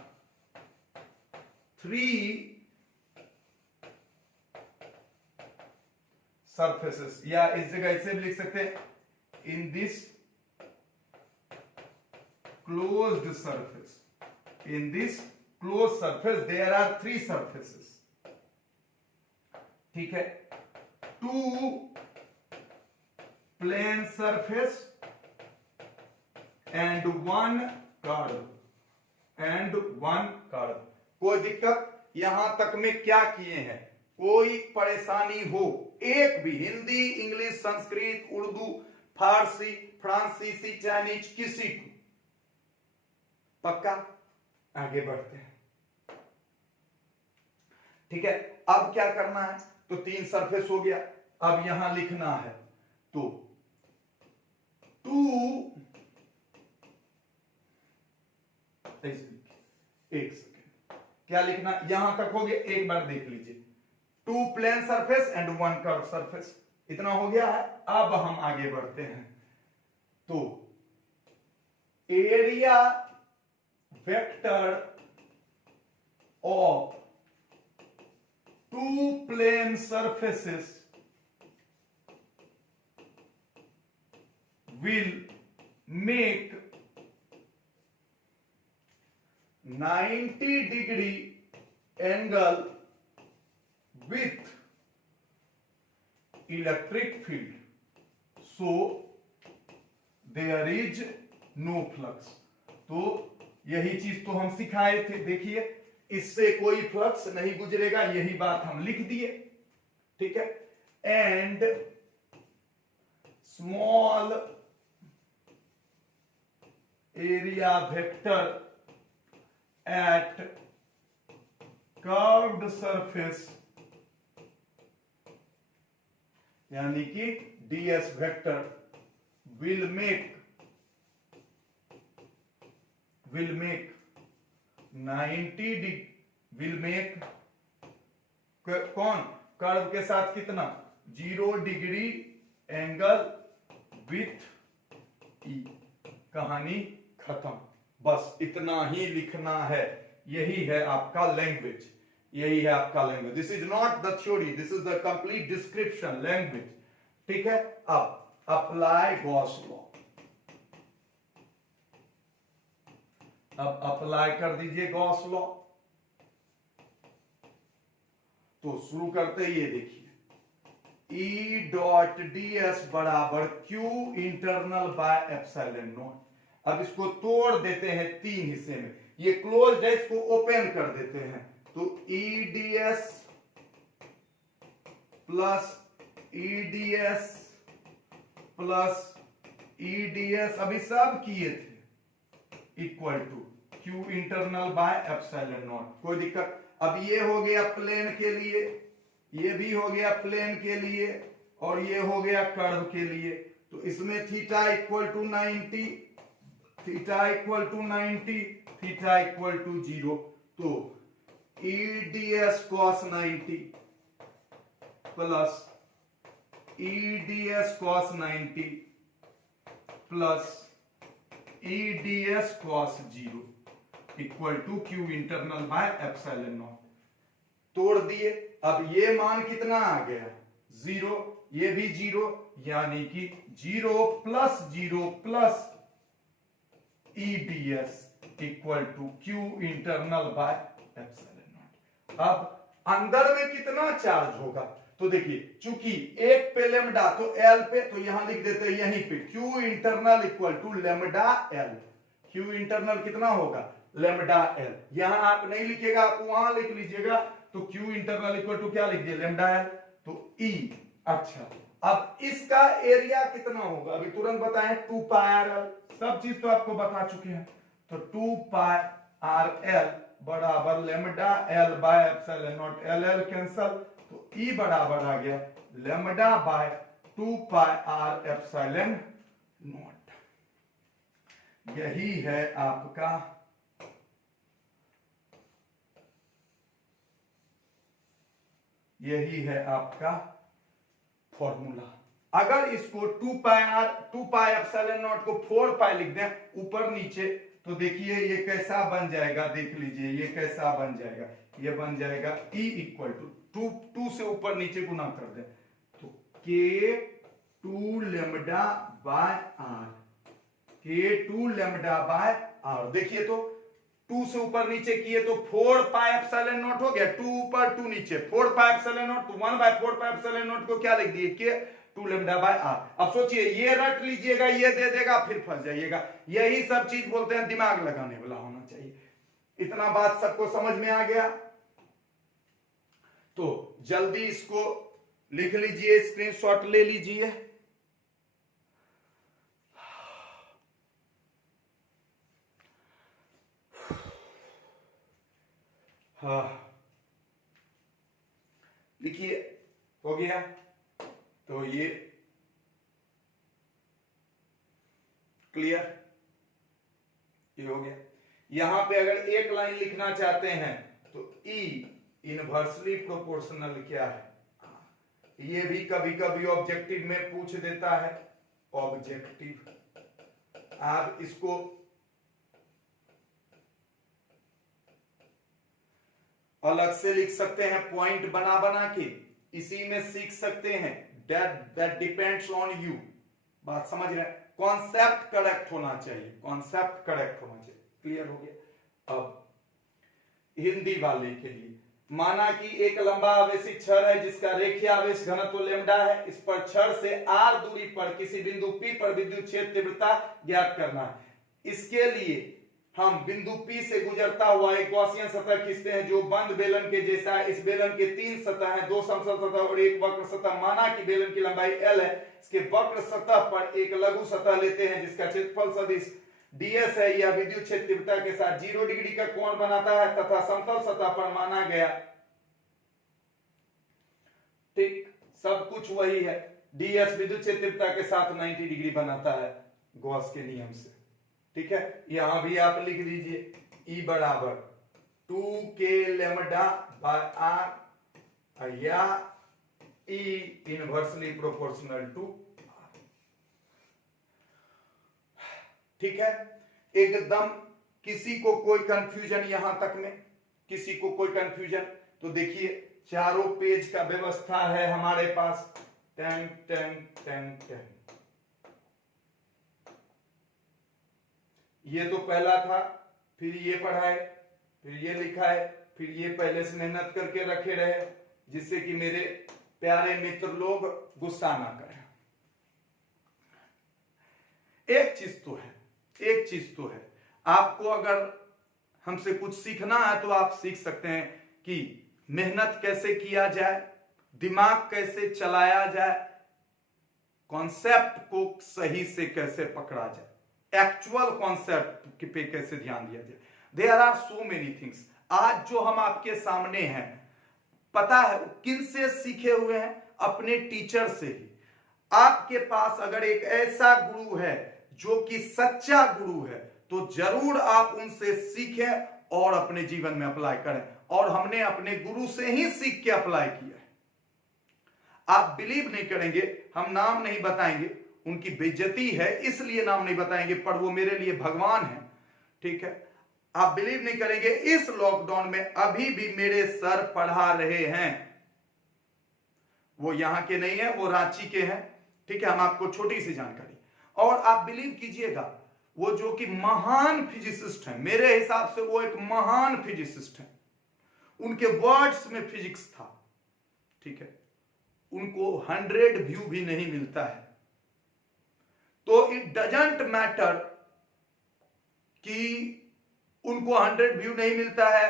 3 surfaces, या इस जगह ऐसे भी लिख सकते हैं, in this closed surface, in this close surface there are 3 surfaces, ठीक है, 2 plane surface and 1 curve, and 1 curve. कोई दिक्कत? यहां तक में क्या किए हैं? कोई परेशानी हो, एक भी हिंदी, इंग्लिश, संस्कृत, उर्दू, फारसी, फ्रांसीसी, चाइनीज, किसी को? पक्का? आगे बढ़ते हैं, ठीक है। अब क्या करना है? तो 3 सरफेस हो गया, अब यहां लिखना है तो 2, एक सेकेंड, क्या लिखना? यहां तक हो गया, एक बार देख लीजिए, 2 plane surface and 1 curve surface, इतना हो गया है। अब हम आगे बढ़ते हैं, तो area vector of 2 plane surfaces will make 90-degree angle with electric field, so there is no flux। तो यही चीज तो हम सिखाए थे, देखिए इससे कोई फ्लक्स नहीं गुजरेगा, यही बात हम लिख दिए, ठीक है। And small area vector eight curved surface, यानी कि ds vector will make 90 will make कौन? कर्व के साथ कितना? 0 डिग्री एंगल विथ ई। कहानी खत्म, बस इतना ही लिखना है। यही है आपका लैंग्वेज, यही है आपका language. This is not the theory, this is the complete description language, ठीक है। अब अप्लाई गॉस लॉ, अब अप्लाई कर दीजिए गॉस लॉ। तो शुरू करते ही ये देखिए, E डॉट ds बराबर Q internal by epsilon naught. अब इसको तोड़ देते हैं 3 हिस्से में, ये क्लोज्ड है, इसको ओपन कर देते हैं। तो EDS plus EDS plus EDS, अभी सब किए थे, equal to Q internal by epsilon naught. कोई दिक्कत? अब ये हो गया प्लेन के लिए, ये भी हो गया प्लेन के लिए, और ये हो गया कर्व के लिए। तो इसमें theta equal to 90, theta equal to 90, theta equal to 0। तो EDS cos 90 plus EDS cos 90 plus EDS cos 0 equal to Q internal by epsilon naught. तोड़ दिए, अब ये मान कितना आ गया? 0, ये भी 0, यानी कि 0 plus 0 plus EDS equal to Q internal by epsilon naught. अब अंदर में कितना चार्ज होगा? तो देखिए, चूंकि एक पे लेमडा, तो L पे, तो यहां लिख देते हैं यहीं पे Q internal equal to lambda L। Q internal कितना होगा? Lambda L। यहां आप नहीं लिखेगा, आप वहां लिख लीजिएगा। तो Q इंटरनल इक्वल टू क्या लिख दिया? Lambda L। तो E। अच्छा, अब इसका एरिया कितना होगा? अभी तुरंत बताएं, 2 पाई आर एल। सब चीज तो आपको बता चुके हैं। तो 2 पाई आर एल बराबर lambda L by epsilon naught, LL cancel, तो E बराबर आ गया lambda by 2 pi R epsilon not. यही है आपका फॉर्मूला। अगर इसको 2 पाई एप्सिलॉन नॉट को 4 पाई लिख दें ऊपर नीचे, तो देखिए ये कैसा बन जाएगा, देख लीजिए ये कैसा बन जाएगा। ये बन जाएगा E इक्वल टू 2 से ऊपर नीचे गुना कर दें, तो के 2 लैम्डा बाय आर, के 2 लैम्डा बाय आर। देखिए तो 2 से ऊपर नीचे किए तो 4 पाई एप्सिलॉन नॉट हो गया, 2 ऊपर 2 नीचे, 4 पाई एप्सिलॉन नॉट, तो 1/4 पाई एप्सिलॉन नॉट को क्या लिख दिए के 2 लैम्डा बाय आर। अब सोचिए ये रट लीजिएगा, ये दे देगा, फिर फंस जाइएगा। यही सब चीज बोलते हैं दिमाग लगाने वाला होना चाहिए। इतना बात सबको समझ में आ गया? तो जल्दी इसको लिख लीजिए, स्क्रीनशॉट ले लीजिए। हाँ लिखिए, हो गया। तो ये क्लियर, ये हो गया। यहां पे अगर एक लाइन लिखना चाहते हैं तो ई इनवर्सली प्रोपोर्शनल क्या है, ये भी कभी कभी ऑब्जेक्टिव में पूछ देता है। ऑब्जेक्टिव आप इसको अलग से लिख सकते हैं, पॉइंट बना बना के इसी में सीख सकते हैं। That depends on you. बात समझ रहे हैं? कॉन्सेप्ट करेक्ट होना चाहिए, कॉन्सेप्ट करेक्ट होना चाहिए। क्लियर हो गया? अब हिंदी वाले के लिए, माना कि एक लंबा आवेशित छड़ है जिसका रेखीय आवेश घनत्व लैम्डा है। इस पर छड़ से r दूरी पर किसी बिंदु P पर विद्युत क्षेत्र तीव्रता ज्ञात करना है। इसके लिए हम बिंदु P से गुजरता हुआ एक गॉसियन सतह खींचते हैं जो बंद बेलन के जैसा है। इस बेलन के 3 सतह हैं, 2 समतल सतह और एक वक्र सतह। माना कि बेलन की लंबाई L है, इसके वक्र सतह पर एक लघु सतह लेते हैं जिसका क्षेत्रफल सदिश ds है। यह विद्युत क्षेत्र तीव्रता के साथ 0 डिग्री का कोण बनाता है तथा समतल सतह पर माना गया। ठीक, सब कुछ वही है। ds विद्युत क्षेत्र तीव्रता के साथ 90 डिग्री बनाता है गॉस के नियम से। ठीक है, यहां भी आप लिख दीजिए E बराबर 2k लैम्डा बाय r या E inversely proportional to r। ठीक है, एकदम किसी को कोई कंफ्यूजन यहां तक में, किसी को कोई कंफ्यूजन? तो देखिए चारों पेज का व्यवस्था है हमारे पास। 10 10 10 10। ये तो पहला था, फिर ये पढ़ा है, फिर ये लिखा है, फिर ये पहले से मेहनत करके रखे रहे जिससे कि मेरे प्यारे मित्र लोग गुस्सा ना करें। एक चीज तो है, एक चीज तो है, आपको अगर हमसे कुछ सीखना है तो आप सीख सकते हैं कि मेहनत कैसे किया जाए, दिमाग कैसे चलाया जाए, कॉन्सेप्ट को सही से कैसे पकड़ा जाए, एक्चुअल कॉन्सेप्ट पे कैसे ध्यान दिया जाए। There are so many things. आज जो हम आपके सामने हैं, पता है किन से सीखे हुए हैं? अपने टीचर से ही। आपके पास अगर एक ऐसा गुरु है जो कि सच्चा गुरु है तो जरूर आप उनसे सीखें और अपने जीवन में अप्लाई करें। और हमने अपने गुरु से ही सीख के अप्लाई किया है। आप बिलीव नहीं करेंगे, हम नाम नहीं बताएंगे, उनकी बेइज्जती है इसलिए नाम नहीं बताएंगे, पर वो मेरे लिए भगवान है। ठीक है, आप बिलीव नहीं करेंगे, इस लॉकडाउन में अभी भी मेरे सर पढ़ा रहे हैं। वो यहां के नहीं है, वो रांची के हैं। ठीक है, हम आपको छोटी सी जानकारी। और आप बिलीव कीजिएगा, वो जो कि महान फिजिसिस्ट हैं, मेरे हिसाब से वो एक महान फिजिसिस्ट हैं। उनके वर्ड्स में फिजिक्स था। ठीक है, उनको 100 व्यू भी नहीं मिलता है। तो इट डजंट मैटर कि उनको 100 व्यू नहीं मिलता है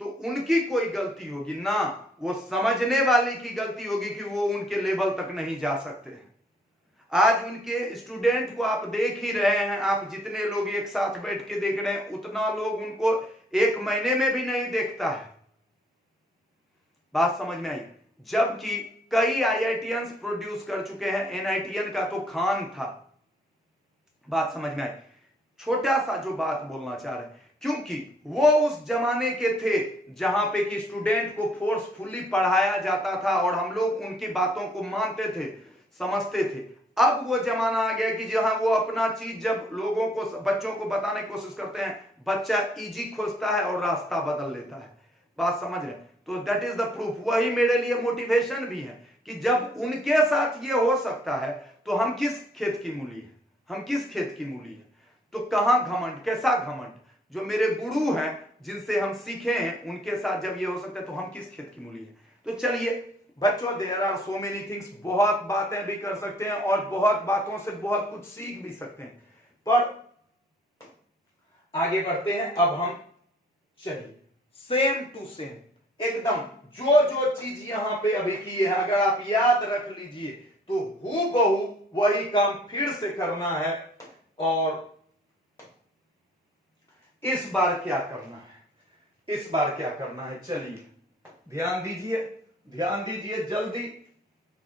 तो उनकी कोई गलती होगी ना, वो समझने वाले की गलती होगी कि वो उनके लेवल तक नहीं जा सकते हैं। आज उनके स्टूडेंट को आप देख ही रहे हैं, आप जितने लोग एक साथ बैठ के देख रहे हैं उतना लोग उनको 1 महीने में भी नहीं देखता है। बात समझ में आई? जबकि कई आईआईटीएंस प्रोड्यूस कर चुके हैं, एनआईटीएन का तो खान था। बात समझ में आई? छोटा सा जो बात बोलना चाह रहे हैं, क्योंकि वो उस जमाने के थे जहां पे कि स्टूडेंट को फोर्सफुली पढ़ाया जाता था और हम लोग उनकी बातों को मानते थे, समझते थे। अब वो जमाना आ गया कि जहां वो अपना चीज जब लोगों को, बच्चों को बताने की कोशिश करते हैं, बच्चा इजी खोजता है और रास्ता बदल लेता है। बात समझ रहे हैं? तो दैट इज द प्रूफ। वही मेरे लिए मोटिवेशन भी है कि जब उनके साथ ये हो सकता है तो हम किस खेत की मूली है, हम किस खेत की मूली है। तो कहां घमंड, कैसा घमंड, जो मेरे गुरु हैं जिनसे हम सीखे हैं उनके साथ जब ये हो सकता है तो हम किस खेत की मूली है। तो चलिए बच्चों, there are so many things, बहुत बातें भी कर सकते हैं और बहुत बातों से बहुत कुछ सीख भी सकते हैं, पर आगे बढ़ते हैं। अब हम चलिए सेम टू सेम एकदम जो जो चीज यहां पे अभी की है अगर आप याद रख लीजिए तो हूबहू वही काम फिर से करना है। और इस बार क्या करना है, इस बार क्या करना है, चलिए ध्यान दीजिए, ध्यान दीजिए जल्दी,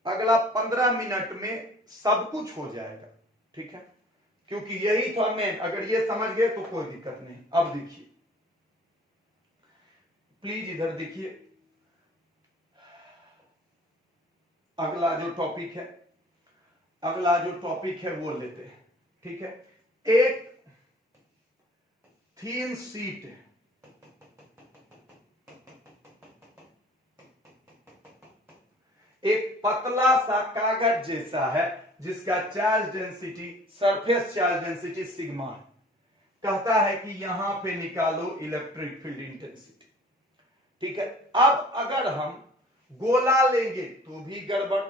अगला 15 मिनट में सब कुछ हो जाएगा, ठीक है, क्योंकि यही था मेन। अगर ये समझ गए तो कोई दिक्कत नहीं। अब देखिए प्लीज इधर देखिए, अगला जो टॉपिक है, अगला जो टॉपिक है वो लेते हैं, ठीक है। एक थीन शीट है, एक पतला सा कागज जैसा है जिसका charge density, surface charge density sigma है। कहता है कि यहां पे निकालो इलेक्ट्रिक फील्ड इंटेंसिटी, ठीक है। अब अगर हम गोला लेंगे तो भी गड़बड़,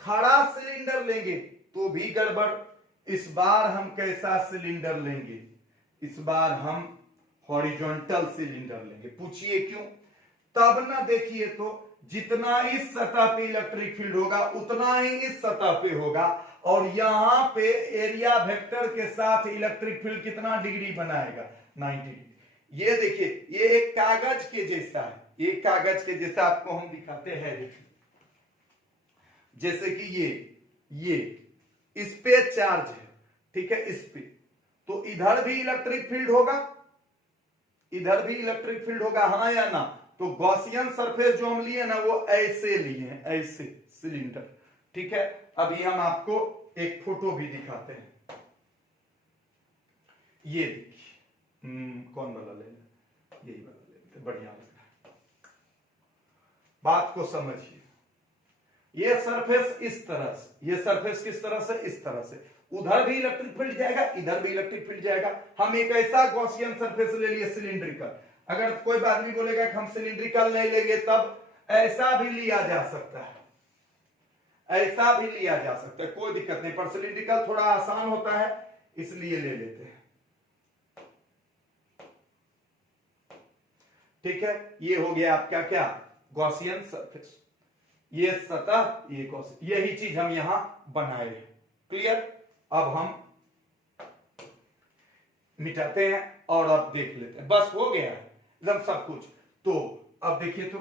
खड़ा सिलेंडर लेंगे तो भी गड़बड़। इस बार हम कैसा सिलेंडर लेंगे, इस बार हम हॉरिजॉन्टल सिलेंडर लेंगे। पूछिए क्यों, तब ना देखिए तो जितना इस सतह पे इलेक्ट्रिक फील्ड होगा उतना ही इस सतह पे होगा, और यहां पे एरिया वेक्टर के साथ इलेक्ट्रिक फील्ड कितना डिग्री बनाएगा, 90 डिग्री। ये देखिए ये एक कागज के जैसा है, ये कागज के जैसा आपको हम दिखाते हैं, देखिए जैसे कि ये इस पे चार्ज है, ठीक है, इस पे, तो इधर भी इलेक्ट्रिक फील्ड होगा, इधर भी इलेक्ट्रिक फील्ड होगा, हाँ या ना। तो गॉसियन सरफेस जो हम लिए ना वो ऐसे लिए हैं, ऐसे सिलेंडर, ठीक है। अभी हम आपको एक फोटो भी दिखाते हैं, ये देखिए, कौन वाला लेना, यही वाला लेते, बढ़िया लग रहा है, बात को समझिए। ये सरफेस इस तरह से, ये सरफेस किस तरह से, इस तरह से, उधर भी इलेक्ट्रिक फील्ड जाएगा, इधर भी इलेक्ट्रिक फील्ड जाएगा। हम एक ऐसा गॉसियन सरफेस ले लिए सिलिंड्रिकल। अगर कोई आदमी बोलेगा कि हम सिलिंड्रिकल नहीं लेंगे, तब ऐसा भी लिया जा सकता है, ऐसा भी लिया जा सकता है, कोई दिक्कत नहीं, पर सिलिंड्रिकल थोड़ा आसान होता है इसलिए ले लेते हैं, ठीक है। ये हो गया आपका क्या, गॉसियन सरफेस, ये सतह, ये गॉसियन, यही चीज हम यहां बनाए, क्लियर। अब हम मिटाते हैं और अब देख लेते हैं, बस हो गया एकदम सब कुछ। तो अब देखिए तो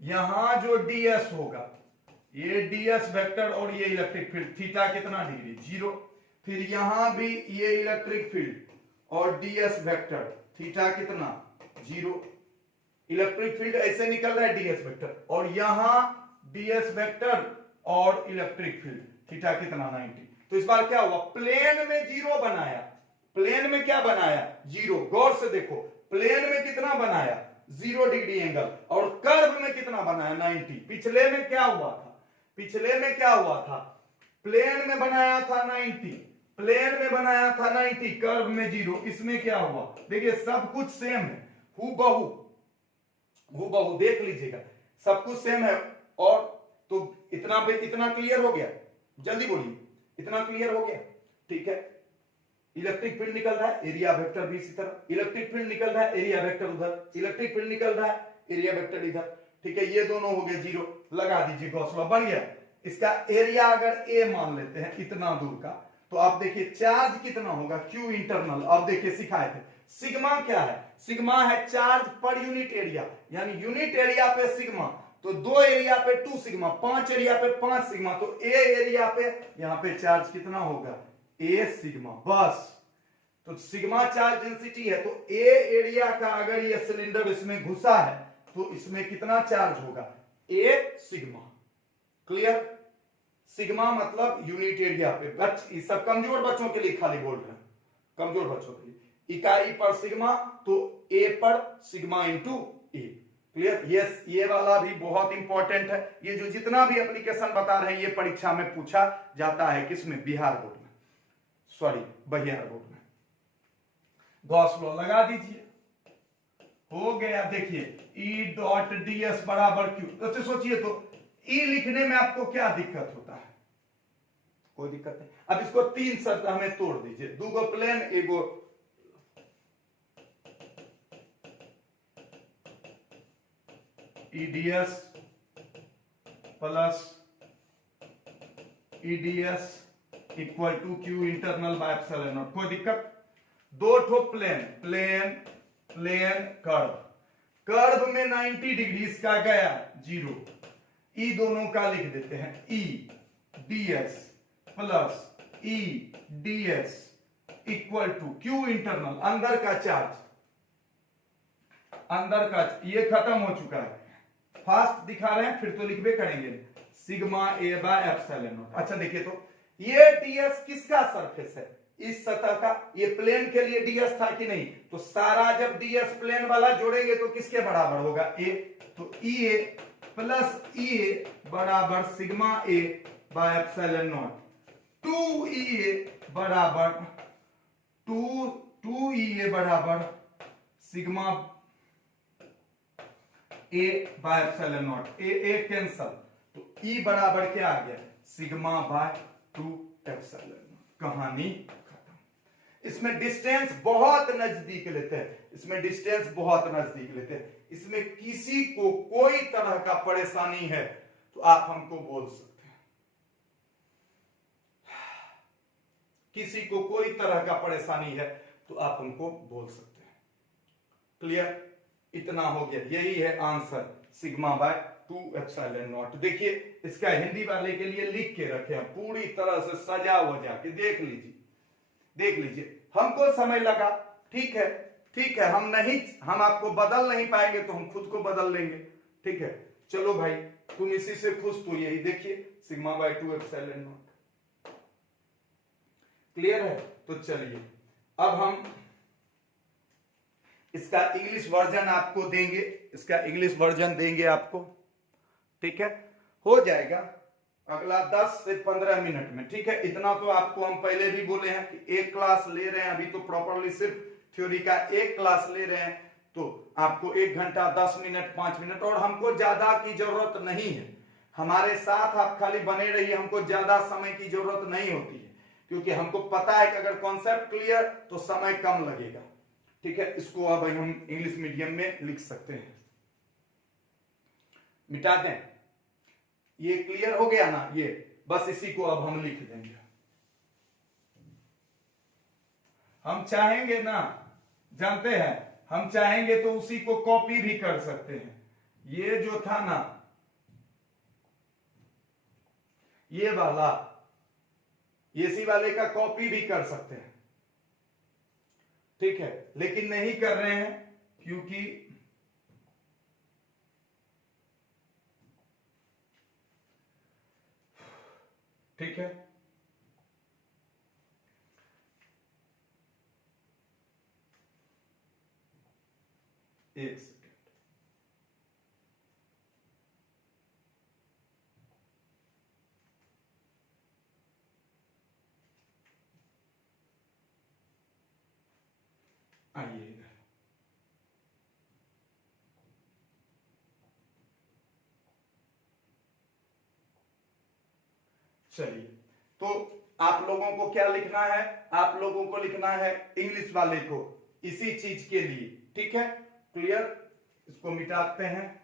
यहां जो ds होगा, ये ds वेक्टर और ये इलेक्ट्रिक फील्ड, थीटा कितना डिग्री, 0। फिर यहां भी ये इलेक्ट्रिक फील्ड और ds वेक्टर, थीटा कितना, 0। इलेक्ट्रिक फील्ड ऐसे निकल रहा है ds वेक्टर, और यहां ds वेक्टर और इलेक्ट्रिक फील्ड, थीटा कितना, 90। तो इस बार क्या हुआ, प्लेन में 0 बनाया, प्लेन में क्या बनाया, 0। गौर से देखो, प्लेन में कितना बनाया, 0 डिग्री एंगल, और कर्व में कितना बनाया, 90। पिछले में क्या हुआ था, पिछले में क्या हुआ था, प्लेन में बनाया था 90, प्लेन में बनाया था 90, कर्व में 0। इसमें क्या हुआ, देखिए सब कुछ सेम है, हूबहू, हूबहू देख लीजिएगा, सब कुछ सेम है। और तो इतना पे इतना क्लियर हो गया, जल्दी बोलिए, इतना क्लियर हो गया, ठीक है। इलेक्ट्रिक फील्ड निकल रहा है, एरिया वेक्टर भी इसी तरह, इलेक्ट्रिक फील्ड निकल रहा है, एरिया वेक्टर उधर, इलेक्ट्रिक फील्ड निकल रहा है, एरिया वेक्टर इधर, ठीक है। ये दोनों हो गए 0, लगा दीजिए गॉस लॉ, बन गया। इसका एरिया अगर ए मान लेते हैं इतना दूर का, तो आप देखिए चार्ज कितना होगा, क्यू इंटरनल। अब देखिए सिखाए थे, सिग्मा क्या है, सिग्मा है चार्ज पर यूनिट एरिया, यानी यूनिट एरिया पे सिग्मा, तो 2 एरिया पे 2 सिग्मा, 5 एरिया पे 5 सिग्मा, तो ए एरिया पे यहां पे चार्ज कितना होगा, ए सिग्मा, बस। तो सिग्मा चार्ज डेंसिटी है, तो ए एरिया का अगर ये सिलेंडर इसमें घुसा है तो इसमें कितना चार्ज होगा, ए सिग्मा, क्लियर। सिग्मा मतलब यूनिट एरिया पे, ये सब कमजोर बच्चों के लिए खाली बोल रहे हैं, कमजोर बच्चों के लिए। इकाई पर सिग्मा, तो ए पर सिग्मा इंटू ए। क्लियर? यस, ये वाला भी बहुत इंपॉर्टेंट है। ये जो जितना भी एप्लीकेशन बता रहे हैं ये परीक्षा में पूछा जाता है। किसमें? बिहार बोर्ड में, सॉरी बिहार बोर्ड में। गॉस लॉ लगा दीजिए, हो गया। देखिए ई डॉट डी एस बराबर क्यू। तो सोचिए तो ई लिखने में आपको क्या दिक्कत होता है? कोई दिक्कत नहीं। अब इसको तीन शर्त हमें तोड़ दीजिए, दूगो प्लेन एगो EDS plus EDS equal to Q internal by epsilon naught. कोई दिक्कत? दो ठो plane, plane plane curve, curve में 90 डिग्रीज का गया 0, ई दोनों का लिख देते हैं, E DS plus E DS equal to Q internal, अंदर का चार्ज, अंदर का, ये खत्म हो चुका है। फास्ट दिखा रहे हैं, फिर तो लिखबे करेंगे, sigma A by epsilon naught. अच्छा देखिए तो ये डीएस किसका सरफेस है? इस सतह का। ये प्लेन के लिए डीएस था कि नहीं? तो सारा जब डीएस प्लेन वाला जोड़ेंगे तो किसके बराबर होगा? ए। तो ई ए प्लस ई ए बराबर sigma A by epsilon not, 2 ई ए बराबर 2 ई ए बराबर sigma A by epsilon nought. A cancel, तो ई बराबर क्या आ गया? Sigma bye 2 epsilon not. कहानी खत्म। इसमें डिस्टेंस बहुत नजदीक लेते हैं, इसमें डिस्टेंस बहुत नजदीक लेते हैं। इसमें किसी को कोई तरह का परेशानी है तो आप हमको बोल सकते हैं। किसी को कोई तरह का परेशानी है तो आप हमको बोल सकते हैं। क्लियर? इतना हो गया, यही है answer, sigma bye 2 epsilon nought. देखिए इसका हिंदी वाले के लिए लिख के रखे हैं, पूरी तरह से सजा वजा के देख लीजिए, देख लीजिए। हमको समय लगा, ठीक है, ठीक है, हम आपको बदल नहीं पाएंगे तो हम खुद को बदल लेंगे, ठीक है। चलो भाई, तुम इसी से खुश तो यही देखिए, sigma bye 2 epsilon not. Clear है? तो चलिए अब हम इसका इंग्लिश वर्जन आपको देंगे, इसका इंग्लिश वर्जन देंगे आपको, ठीक है। हो जाएगा अगला 10 से 15 मिनट में, ठीक है। इतना तो आपको हम पहले भी बोले हैं कि एक क्लास ले रहे हैं, अभी तो प्रॉपरली सिर्फ थ्योरी का एक क्लास ले रहे हैं, तो आपको 1 घंटा 10 मिनट 5 मिनट, और हमको ज्यादा की जरूरत नहीं है। हमारे साथ आप खाली बने रहिए, हमको ज्यादा समय की जरूरत नहीं होती है, क्योंकि हमको पता है कि अगर कॉन्सेप्ट क्लियर तो समय कम लगेगा, ठीक है। इसको अब हम इंग्लिश मीडियम में लिख सकते हैं, मिटा दें। ये क्लियर हो गया ना? ये बस इसी को अब हम लिख देंगे। हम चाहेंगे ना, जानते हैं, हम चाहेंगे तो उसी को कॉपी भी कर सकते हैं। ये जो था ना, ये वाला, ये इसी वाले का कॉपी भी कर सकते हैं, ठीक है, लेकिन नहीं कर रहे हैं क्योंकि ठीक है। एक सेकेंड, आइए इधर। चलिए, तो आप लोगों को क्या लिखना है? आप लोगों को लिखना है इंग्लिश वाले को इसी चीज के लिए, ठीक है। क्लियर? इसको मिटाते हैं।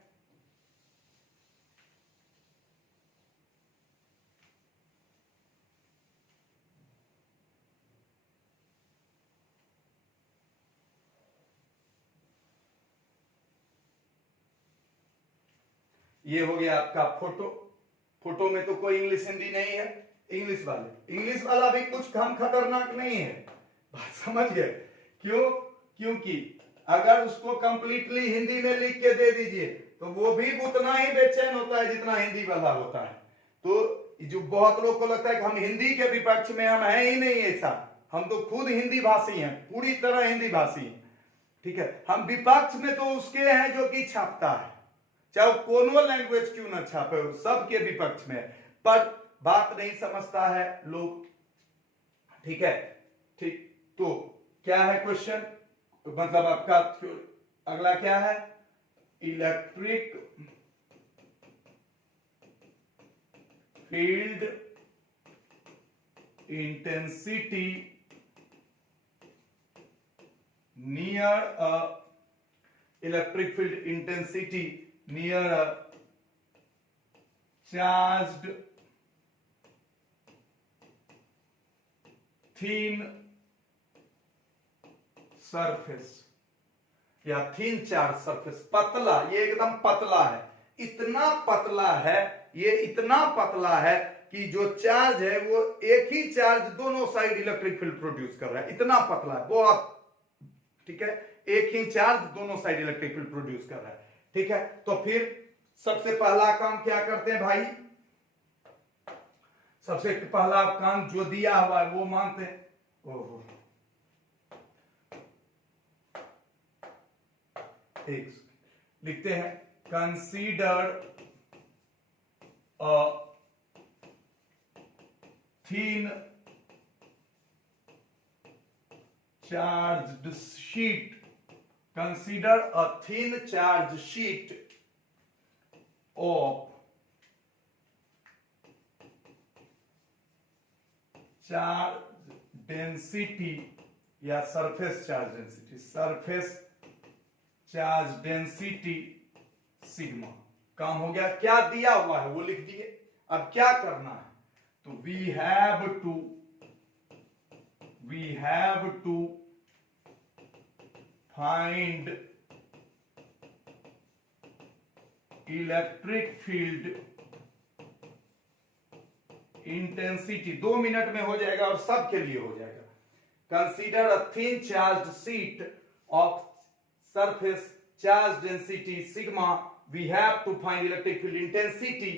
ये हो गया आपका फोटो। फोटो में तो कोई इंग्लिश हिंदी नहीं है, इंग्लिश वाला भी कुछ हम खतरनाक नहीं है, बात समझ गए? क्यों? क्योंकि अगर उसको कंप्लीटली हिंदी में लिख के दे दीजिए तो वो भी उतना ही बेचैन होता है जितना हिंदी वाला होता है। तो जो बहुत लोग को लगता है कि हम हिंदी के विपक्ष में, हम हैं ही नहीं ऐसा, हम तो खुद हिंदी भाषी हैं, पूरी तरह हिंदी भाषी हैं, ठीक है। हम विपक्ष में तो उसके हैं जो कि छापता है, चाहे वो कोनो लैंग्वेज क्यों ना छापे, सबके विपक्ष में, पर बात नहीं समझता है लोग, ठीक है। ठीक, तो क्या है क्वेश्चन, मतलब आपका अगला क्या है, electric field intensity near a electric field intensity near a charged thin surface या thin charge surface, पतला, ये एकदम पतला है, इतना पतला है, ये इतना पतला है कि जो चार्ज है वो एक ही चार्ज दोनों साइड इलेक्ट्रिक फील्ड प्रोड्यूस कर रहा है, इतना पतला है, बहुत, ठीक है, एक ही चार्ज दोनों साइड इलेक्ट्रिक फील्ड प्रोड्यूस कर रहा है, ठीक है। तो फिर सबसे पहला काम क्या करते हैं भाई, सबसे पहला काम जो दिया हुआ है वो मानते हैं, ओहो, एक लिखते हैं, consider a thin charged sheet, consider a thin charged sheet of charge density या surface charge density, surface charge density sigma। काम हो गया, क्या दिया हुआ है वो लिख दिए, अब क्या करना है, तो we have to find electric field intensity, 2 minute में हो जाएगा और सबके लिए हो जाएगा। Consider a thin charged sheet of surface charge density sigma, we have to find electric field intensity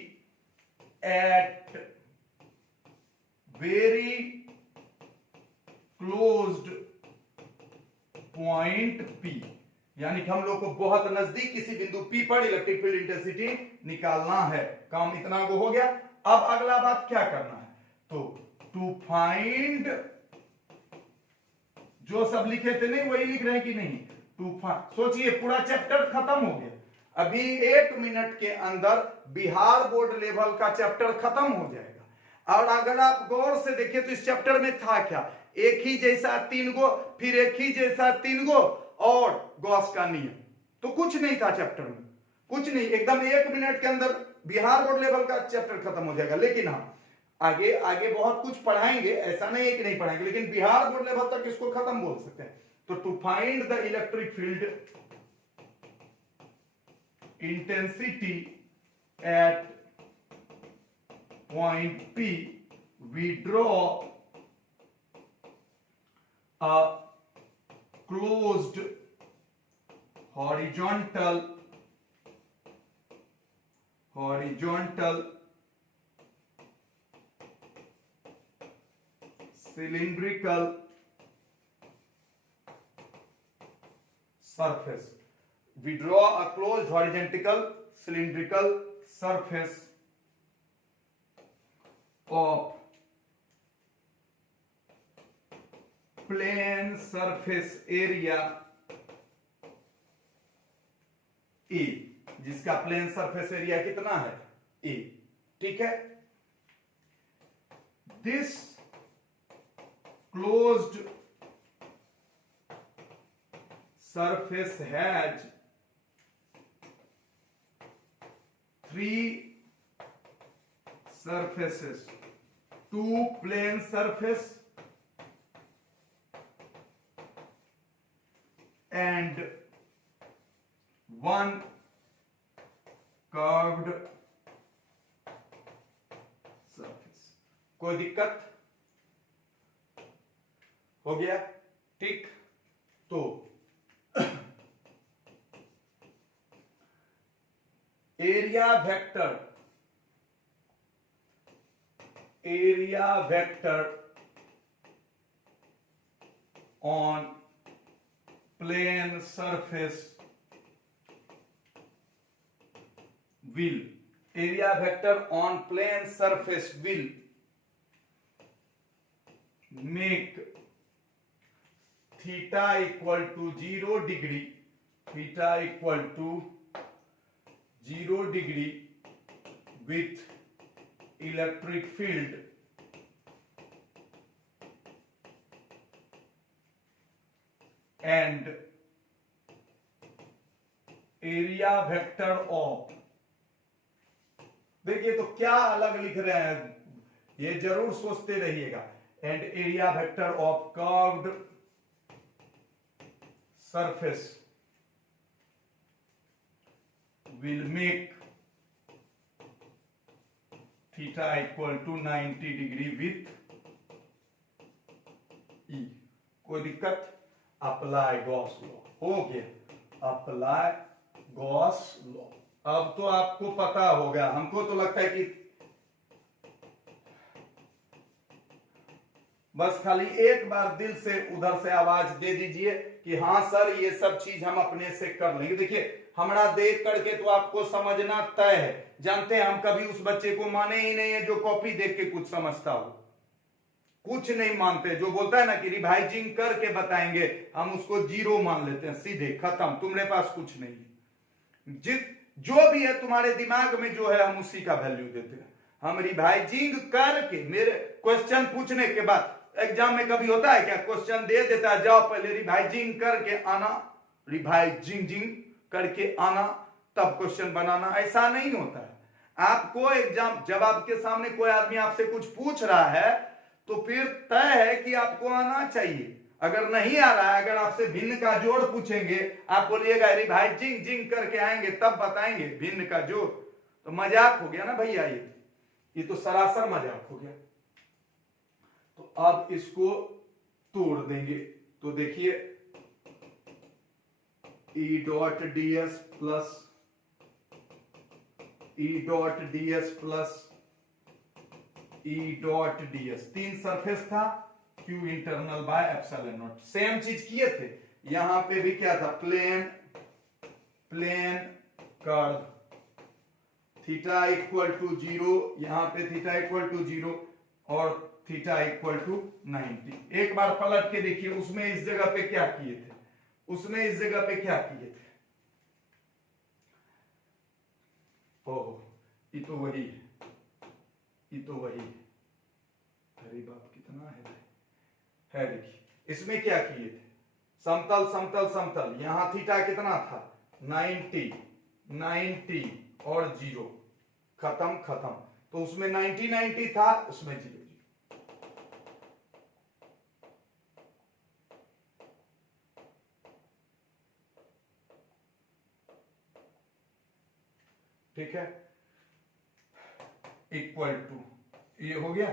at very closed point P, यानी कि हम लोग को बहुत नजदीक किसी बिंदु P पर इलेक्ट्रिक फील्ड इंटेंसिटी निकालना है। काम इतना को हो गया। अब अगला बात क्या करना है, तो टू फाइंड, जो सब लिखे थे नहीं वही लिख रहे हैं कि नहीं, टू फाइंड, सोचिए पूरा चैप्टर खत्म हो गया, अभी 1 मिनट के अंदर बिहार बोर्ड लेवल का चैप्टर खत्म हो जाएगा। और अगर आप गौर से देखिए तो इस चैप्टर में था क्या, एक ही जैसा 3 गो, फिर एक ही जैसा 3 गो और गॉस का नियम, तो कुछ नहीं था चैप्टर में, कुछ नहीं, एकदम 1 मिनट के अंदर बिहार बोर्ड लेवल का चैप्टर खत्म हो जाएगा। लेकिन हम आगे आगे बहुत कुछ पढ़ाएंगे, ऐसा नहीं है कि नहीं पढ़ाएंगे, लेकिन बिहार बोर्ड लेवल तक इसको खत्म बोल सकते हैं। तो to find the electric field intensity at point P, we draw a closed horizontal cylindrical surface. We draw a closed horizontal cylindrical surface of plane surface area A, जिसका प्लेन सरफेस एरिया कितना है, A, ठीक है। This closed surface has 3 surfaces, 2 plane surface and 1 curved surface। कोई दिक्कत हो गया, ठीक। तो area vector on plane surface will, area vector on plane surface will make theta equal to 0 degree, theta equal to 0 degree with electric field and area vector of, देखिए तो क्या अलग लिख रहे हैं, ये जरूर सोचते रहिएगा, and area vector of curved surface will make theta equal to 90 degree with E. कोई दिक्कत? अप्लाई गॉस लॉ हो गया, अप्लाई गॉस लॉ। अब तो आपको पता होगा, हमको तो लगता है कि बस खाली एक बार दिल से उधर से आवाज दे दीजिए कि हाँ सर ये सब चीज हम अपने से कर लेंगे। देखिए हमारा देख करके तो आपको समझना तय है, जानते हैं हम कभी उस बच्चे को माने ही नहीं है जो कॉपी देख के कुछ समझता हो, कुछ नहीं मानते। जो बोलता है ना कि रिवाइजिंग करके बताएंगे, हम उसको 0 मान लेते हैं, सीधे खत्म, तुम्हारे पास कुछ नहीं। जो भी है तुम्हारे दिमाग में जो है हम उसी का वैल्यू देते हैं। हम रिवाइजिंग करके, मेरे क्वेश्चन पूछने के बाद, एग्जाम में कभी होता है क्या, क्वेश्चन दे देता है जाओ पहले रिवाइजिंग करके आना, रिवाइजिंग करके आना तब क्वेश्चन बनाना, ऐसा नहीं होता है। आपको एग्जाम, जब आपके सामने कोई आदमी आपसे कुछ पूछ रहा है तो फिर तय है कि आपको आना चाहिए। अगर नहीं आ रहा है, अगर आपसे भिन्न का जोड़ पूछेंगे, आप बोलिएगा रिवाइजिंग जिंग करके आएंगे तब बताएंगे भिन्न का जोड़, तो मजाक हो गया ना भैया, ये तो सरासर मजाक हो गया। तो अब इसको तोड़ देंगे, तो देखिए E dot ds plus E dot ds plus E dot ds, 3 surface था, Q internal by epsilon naught. Same चीज किए थे, यहां पे भी क्या था, plane curve, theta equal to 0, यहां पे थीटा इक्वल टू 0 और थीटा इक्वल टू 90। एक बार पलट के देखिए उसमें इस जगह पे क्या किए थे, उसमें इस जगह पे क्या किए थे, ओहो ये तो वही है, ये तो वही है, अरे बाप कितना है देखिए इसमें क्या किए थे, समतल समतल समतल, यहां थीटा कितना था 90 90 और 0, खत्म खत्म, तो उसमें 90 90 था, उसमें 0 0। ठीक है, इक्वल टू, ये हो गया।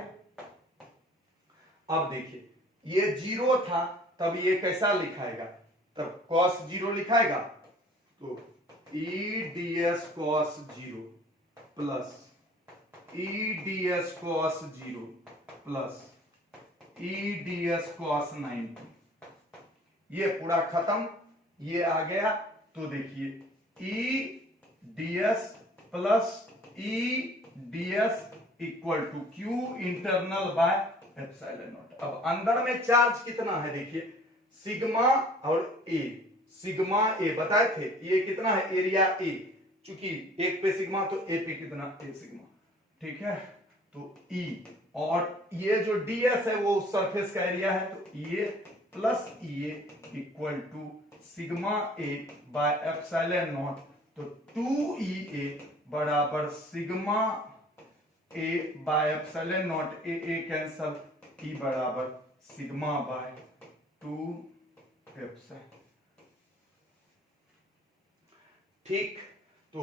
अब देखिए ये 0 था, तब ये कैसा लिखाएगा, तब cos 0 लिखाएगा, तो ई ds cos 0 plus E ds cos 0 plus E ds cos 90, ये पूरा खत्म, ये आ गया। तो देखिए E ds plus E ds equal to Q internal by epsilon naught. अब अंदर में चार्ज कितना है देखिए, सिग्मा और ए, सिग्मा ए बताए थे, ये कितना है एरिया ए, चूंकि एक पे सिग्मा तो ए पे कितना ए सिग्मा, ठीक है। तो ई और ये जो ds है वो सरफेस का एरिया है, तो ये प्लस ये equal to sigma A by epsilon nought, तो 2EA बराबर sigma A by epsilon nought, A cancel, E बराबर सिग्मा बाय 2 एप्सिलॉन। ठीक, तो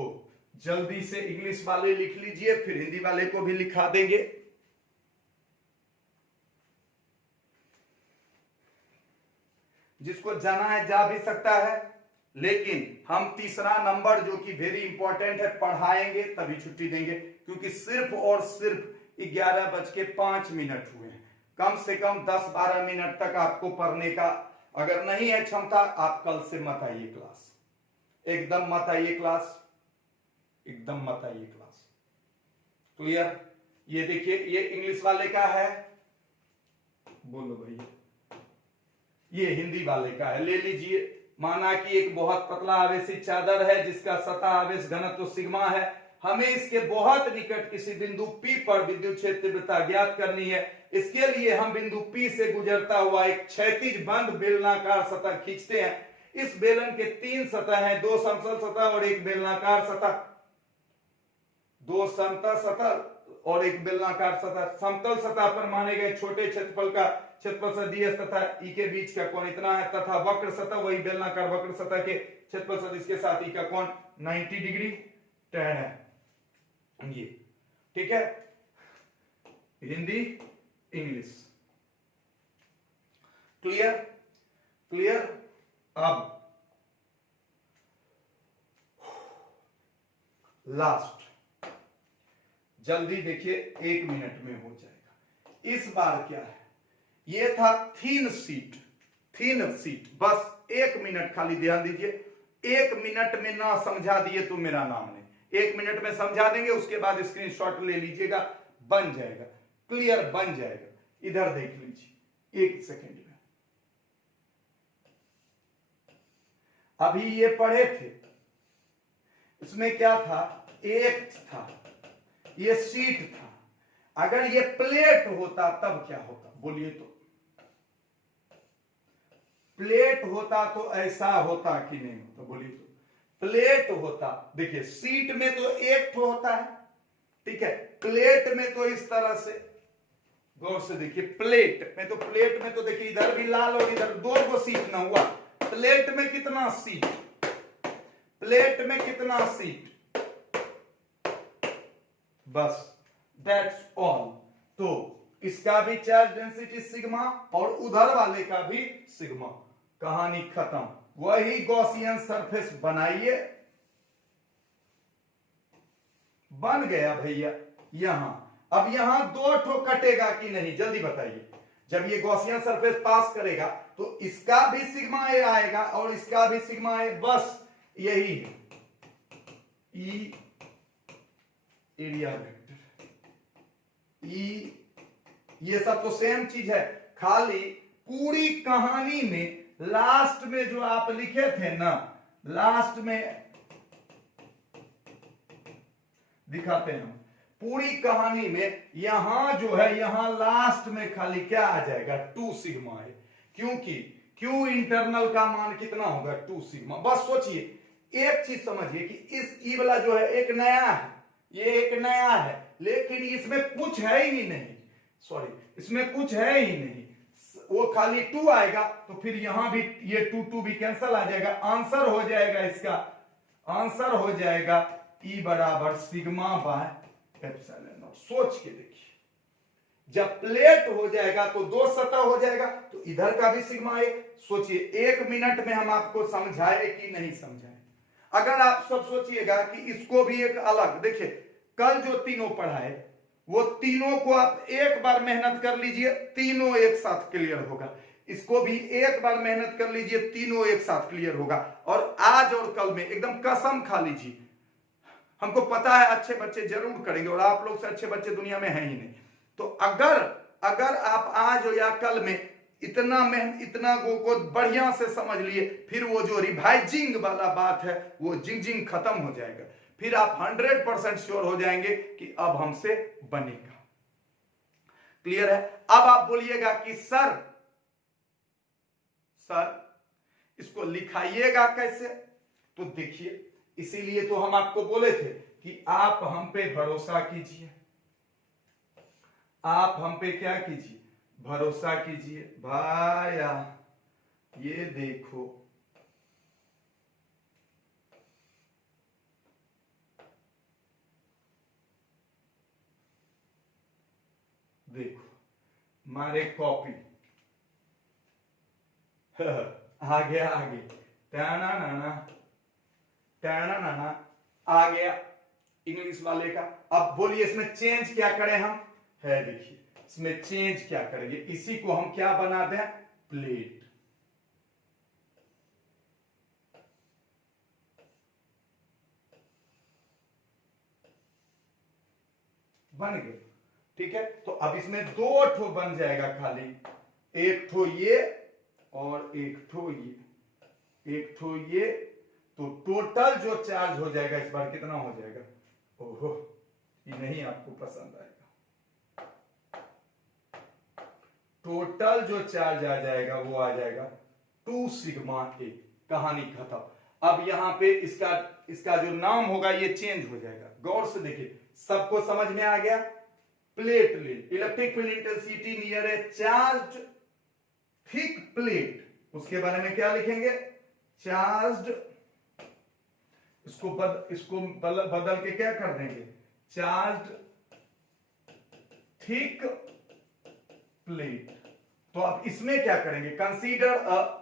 जल्दी से इंग्लिश वाले लिख लीजिए, फिर हिंदी वाले को भी लिखा देंगे। जिसको जाना है जा भी सकता है, लेकिन हम तीसरा नंबर जो कि वेरी इंपॉर्टेंट है पढ़ाएंगे तभी छुट्टी देंगे, क्योंकि सिर्फ और सिर्फ 11:05 हुए हैं। कम से कम 10-12 मिनट तक आपको पढ़ने का अगर नहीं है क्षमता, आप कल से मत आइए क्लास, एकदम मत आइए क्लास, एकदम मत आइए क्लास। क्लियर? ये देखिए, ये इंग्लिश वाले का है, बोलो भैया, ये हिंदी वाले का है, ले लीजिए। माना कि एक बहुत पतला आवेशित चादर है जिसका सतह आवेश घनत्व सिग्मा है, हमें इसके बहुत निकट किसी बिंदु P पर विद्युत क्षेत्र तीव्रता ज्ञात करनी है। इसके लिए हम बिंदु P से गुजरता हुआ एक क्षैतिज बंद बेलनाकार सतह खींचते हैं। इस बेलन के 3 सतह हैं, 2 समतल सतह और एक बेलनाकार सतह, 2 समतल सतह और एक बेलनाकार सतह। समतल सतह पर माने गए छोटे क्षेत्रफल का क्षेत्रफल सदिश तथा ई के बीच का कोण इतना है, तथा वक्र सतह वही बेलनाकार वक्र सतह के क्षेत्रफल सदिश के साथ ई का कोण 90 डिग्री tan है। ये ठीक है, हिंदी इंग्लिश क्लियर? क्लियर? अब लास्ट, जल्दी देखिए, 1 मिनट में हो जाएगा। इस बार क्या है, ये था थीन सीट, थीन सीट, बस 1 मिनट खाली ध्यान दीजिए। 1 मिनट में ना समझा दिए तो मेरा नाम नहीं, 1 मिनट में समझा देंगे, उसके बाद स्क्रीनशॉट ले लीजिएगा, बन जाएगा, क्लियर, बन जाएगा। इधर देख लीजिए 1 सेकेंड में। अभी ये पढ़े थे, इसमें क्या था, एक था, ये सीट था, अगर ये प्लेट होता तब क्या होता, बोलिए तो? प्लेट होता तो ऐसा होता कि नहीं होता, बोलिए तो? प्लेट होता, देखिए सीट में तो एक ठो होता है, ठीक है, प्लेट में तो इस तरह से, गौर से देखिए, प्लेट में तो देखिए इधर भी लाल और इधर 2 को सीट ना हुआ, प्लेट में कितना सीट, प्लेट में कितना सीट, बस, दैट्स ऑल। तो इसका भी चार्ज डेंसिटी सिग्मा और उधर वाले का भी सिग्मा, कहानी खत्म। वही गॉसियन सरफेस बनाइए, बन गया भैया। यहां अब यहां 2 ठो कटेगा कि नहीं, जल्दी बताइए। जब ये गॉसियन सरफेस पास करेगा तो इसका भी सिग्मा ए आएगा और इसका भी सिग्मा ए, बस यही है ई एरिया वेक्टर, ई, ये सब तो सेम चीज है, खाली पूरी कहानी में लास्ट में जो आप लिखे थे ना, लास्ट में दिखाते हैं हम, पूरी कहानी में यहां जो है, यहां लास्ट में खाली क्या आ जाएगा, 2 सिग्मा है, क्योंकि क्यू इंटरनल का मान कितना होगा, 2 सिग्मा। बस सोचिए, एक चीज समझिए कि इस ई वाला जो है एक नया है, ये एक नया है, लेकिन इसमें कुछ है ही नहीं, सॉरी, इसमें कुछ है ही नहीं, वो खाली 2 आएगा, तो फिर यहां भी ये 2 भी कैंसल आ जाएगा। आंसर हो जाएगा इसका, आंसर हो जाएगा ई बराबर सिग्मा बाय एप्सिलॉन नॉट। सोच के देखिए, जब प्लेट हो जाएगा तो 2 सतह हो जाएगा, तो इधर का भी सिग्मा है। सोचिए 1 मिनट में हम आपको समझाए कि नहीं समझाए। अगर आप सब सोचिएगा कि इसको भी एक अलग, देखिए कल जो तीनों पढ़ाए वो तीनों को आप एक बार मेहनत कर लीजिए, तीनों एक साथ क्लियर होगा। इसको भी एक बार मेहनत कर लीजिए, तीनों एक साथ क्लियर होगा। और आज और कल में एकदम कसम खा लीजिए, हमको पता है अच्छे बच्चे जरूर करेंगे और आप लोग से अच्छे बच्चे दुनिया में हैं ही नहीं। तो अगर आप आज या कल में इतना को बढ़िया से समझ लिए, फिर वो जो रिवाइजिंग वाला बात है वो जिंग खत्म हो जाएगा। फिर आप 100% श्योर हो जाएंगे कि अब हमसे बनेगा। क्लियर है? अब आप बोलिएगा कि सर इसको लिखाइएगा कैसे? तो देखिए, इसीलिए तो हम आपको बोले थे कि आप हम पे भरोसा कीजिए, आप हम पे क्या कीजिए, भरोसा कीजिए। भाया ये देखो, मारे कॉपी आगे टाना नाना आ गया इंग्लिश वाले का। अब बोलिए इसमें चेंज क्या करें हम, है देखिए इसमें चेंज क्या करेंगे, इसी को हम क्या बना दें, प्लेट। बन गए। ठीक है, तो अब इसमें दो ठो बन जाएगा खाली, एक ठो ये और एक ठो ये, एक ठो ये, तो टोटल जो चार्ज हो जाएगा इस बार कितना हो जाएगा? ओहो, ये नहीं आपको पसंद आएगा। टोटल जो चार्ज आ जाएगा वो आ जाएगा 2 सिग्मा ए। कहानी खत्म। अब यहां पे इसका जो नाम होगा ये चेंज हो जाएगा। गौर से देखिए, सबको समझ में आ गया? Plate let, electric field intensity near a charge thick plate, उसके बारे में क्या लिखेंगे? चार्ज, इसको बदल के क्या कर देंगे? Charge thick plate. तो अब इसमें क्या करेंगे? कंसीडर अ,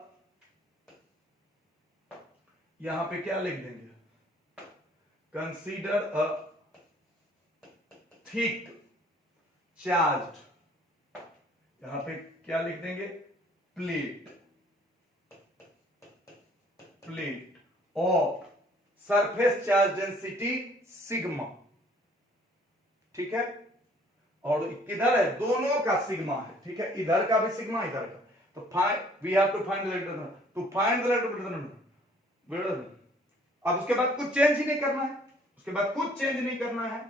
यहां पे क्या लिख देंगे? कंसीडर अ थिक चार्ज, यहां पे क्या लिख देंगे? Plate, plate of surface charge density sigma. ठीक है, और किधर है? दोनों का सिग्मा है। ठीक है, इधर का भी सिग्मा, इधर का। तो we have to find the electric. अब उसके बाद कुछ चेंज ही नहीं करना है, उसके बाद कुछ चेंज नहीं करना है,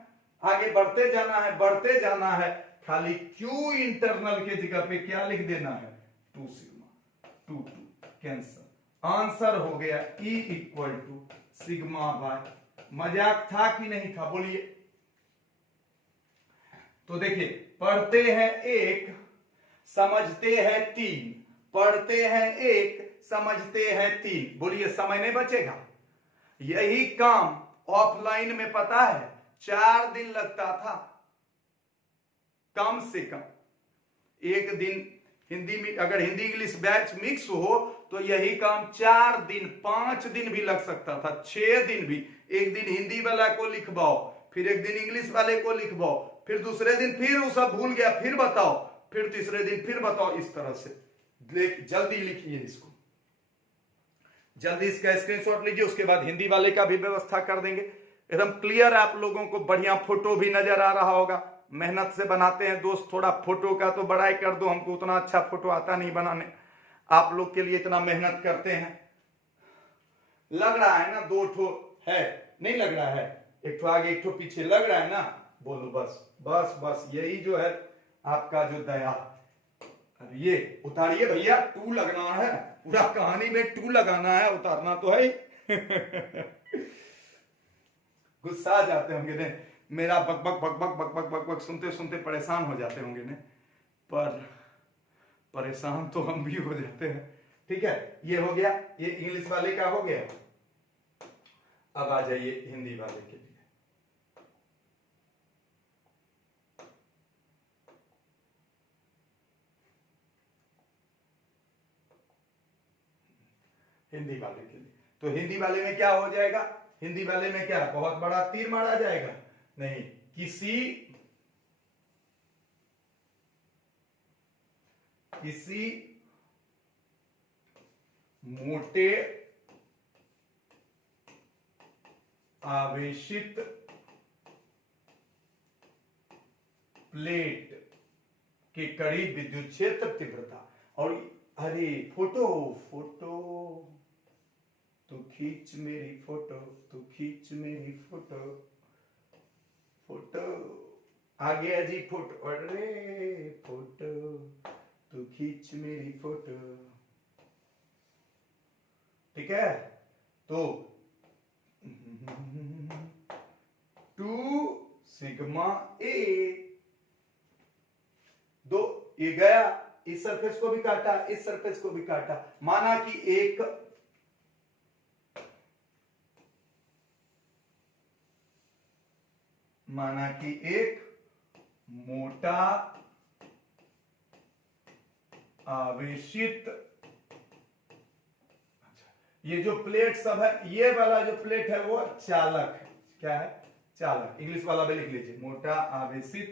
आगे बढ़ते जाना है, बढ़ते जाना है। खाली Q इंटरनल के जगह पे क्या लिख देना है? 2 सिग्मा, 2 कैंसर। आंसर हो गया E equal to sigma by. मजाक था कि नहीं था? बोलिए। तो देखिए, पढ़ते हैं 1, समझते हैं 3, पढ़ते हैं 1, समझते हैं 3। बोलिए, समय नहीं बचेगा। यही काम ऑफलाइन में पता है 4 दिन लगता था, कम से कम। एक दिन हिंदी में, अगर हिंदी इंग्लिश बैच मिक्स हो तो यही काम 4 दिन, 5 दिन भी लग सकता था, 6 दिन भी। एक दिन हिंदी वाला को लिखवाओ, फिर एक दिन इंग्लिश वाले को लिखवाओ, फिर दूसरे दिन फिर वो सब भूल गया, फिर बताओ, फिर तीसरे दिन फिर बताओ। इस तरह से जल्दी लिखिए इसको, जल्दी इसका स्क्रीनशॉट लीजिए। उसके बाद हिंदी वाले का भी व्यवस्था कर देंगे। एकदम क्लियर आप लोगों को, बढ़िया फोटो भी नजर आ रहा होगा। मेहनत से बनाते हैं दोस्त, थोड़ा फोटो का तो बड़ाई कर दो, हमको उतना अच्छा फोटो आता नहीं बनाने, आप लोग के लिए इतना मेहनत करते हैं। लग रहा है ना? 2 ठो है, नहीं लग रहा है? एक ठो आगे एक ठो पीछे, लग रहा है ना? बोलो बस बस बस, यही जो है आपका जो दया। अब ये उतारिए भैया, 2 लगना है, पूरा कहानी में 2 लगाना है, उतारना तो है ही। गुस्सा आ जाते होंगे ने, मेरा बकबक बकबक बकबक बकबक सुनते सुनते परेशान हो जाते होंगे ने, पर परेशान तो हम भी हो जाते हैं। ठीक है, ये हो गया, ये इंग्लिश वाले का हो गया। अब आ जाइए हिंदी वाले के लिए। हिंदी वाले के लिए तो हिंदी वाले में क्या हो जाएगा? हिंदी वाले में क्या बहुत बड़ा तीर मारा जाएगा? नहीं, किसी मोटे आवेशित प्लेट के करीब विद्युत क्षेत्र तीव्रता। और अरे फोटो फोटो, तू खींच मेरी फोटो, तू खींच मेरी फोटो, फोटो आ गया जी फोटो। अरे फोटो, तू खींच मेरी फोटो। ठीक है, तो 2 सिग्मा ए, 2 ये गया, इस सरफेस को भी काटा, इस सरफेस को भी काटा। माना कि एक मोटा आवेशित, ये जो प्लेट सब है, ये वाला जो प्लेट है वो चालक है। क्या है? चालक। इंग्लिश वाला भी लिख लीजिए, मोटा आवेशित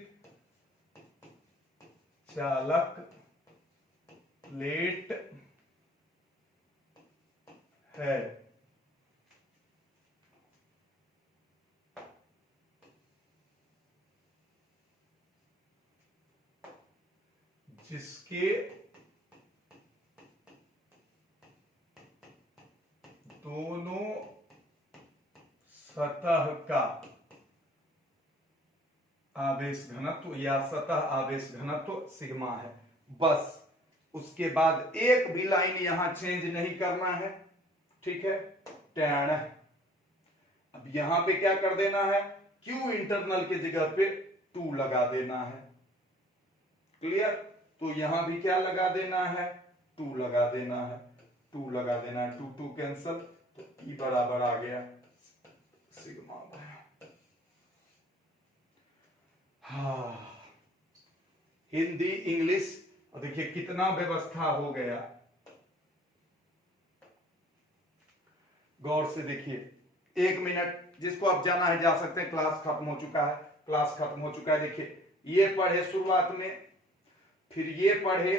चालक प्लेट है। जिसके दोनों सतह का आवेश घनत्व या सतह आवेश घनत्व सिग्मा है। बस उसके बाद एक भी लाइन यहां चेंज नहीं करना है, ठीक है। tan, अब यहां पे क्या कर देना है, Q इंटरनल के जगह पे 2 लगा देना है, क्लियर। तो यहां भी क्या लगा देना है, 2 लगा देना है, 2 लगा देना है, 2 2 कैंसल, तो E बराबर आ गया सिग्मा बाय। हाँ, हिंदी इंग्लिश, और देखिए कितना व्यवस्था हो गया, गौर से देखिए। 1 मिनट, जिसको अब जाना है जा सकते हैं, क्लास खत्म हो चुका है, क्लास खत्म हो चुका है। देखिए ये पढ़े शुरुआत में, फिर ये पढ़े,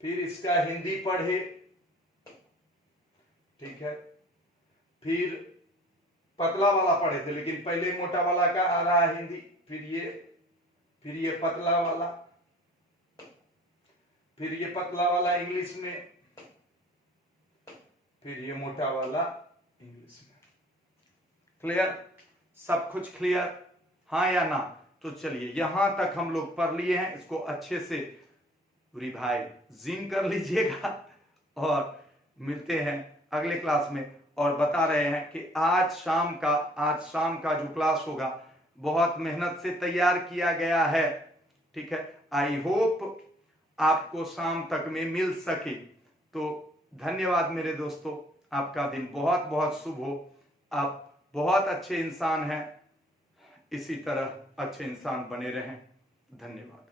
फिर इसका हिंदी पढ़े, ठीक है, फिर पतला वाला पढ़े थे, लेकिन पहले मोटा वाला का आ रहा है हिंदी, फिर ये पतला वाला, फिर ये पतला वाला इंग्लिश में, फिर ये मोटा वाला इंग्लिश में। क्लियर, सब कुछ क्लियर, हाँ या ना? तो चलिए यहां तक हम लोग पढ़ लिए हैं, इसको अच्छे से रिवाइजिंग कर लीजिएगा और मिलते हैं अगले क्लास में। और बता रहे हैं कि आज शाम का जो क्लास होगा बहुत मेहनत से तैयार किया गया है, ठीक है। आई होप आपको शाम तक में मिल सके। तो धन्यवाद मेरे दोस्तों, आपका दिन बहुत बहुत शुभ हो। आप बहुत अच्छे इंसान हैं, इसी तरह अच्छे इंसान बने रहें। धन्यवाद।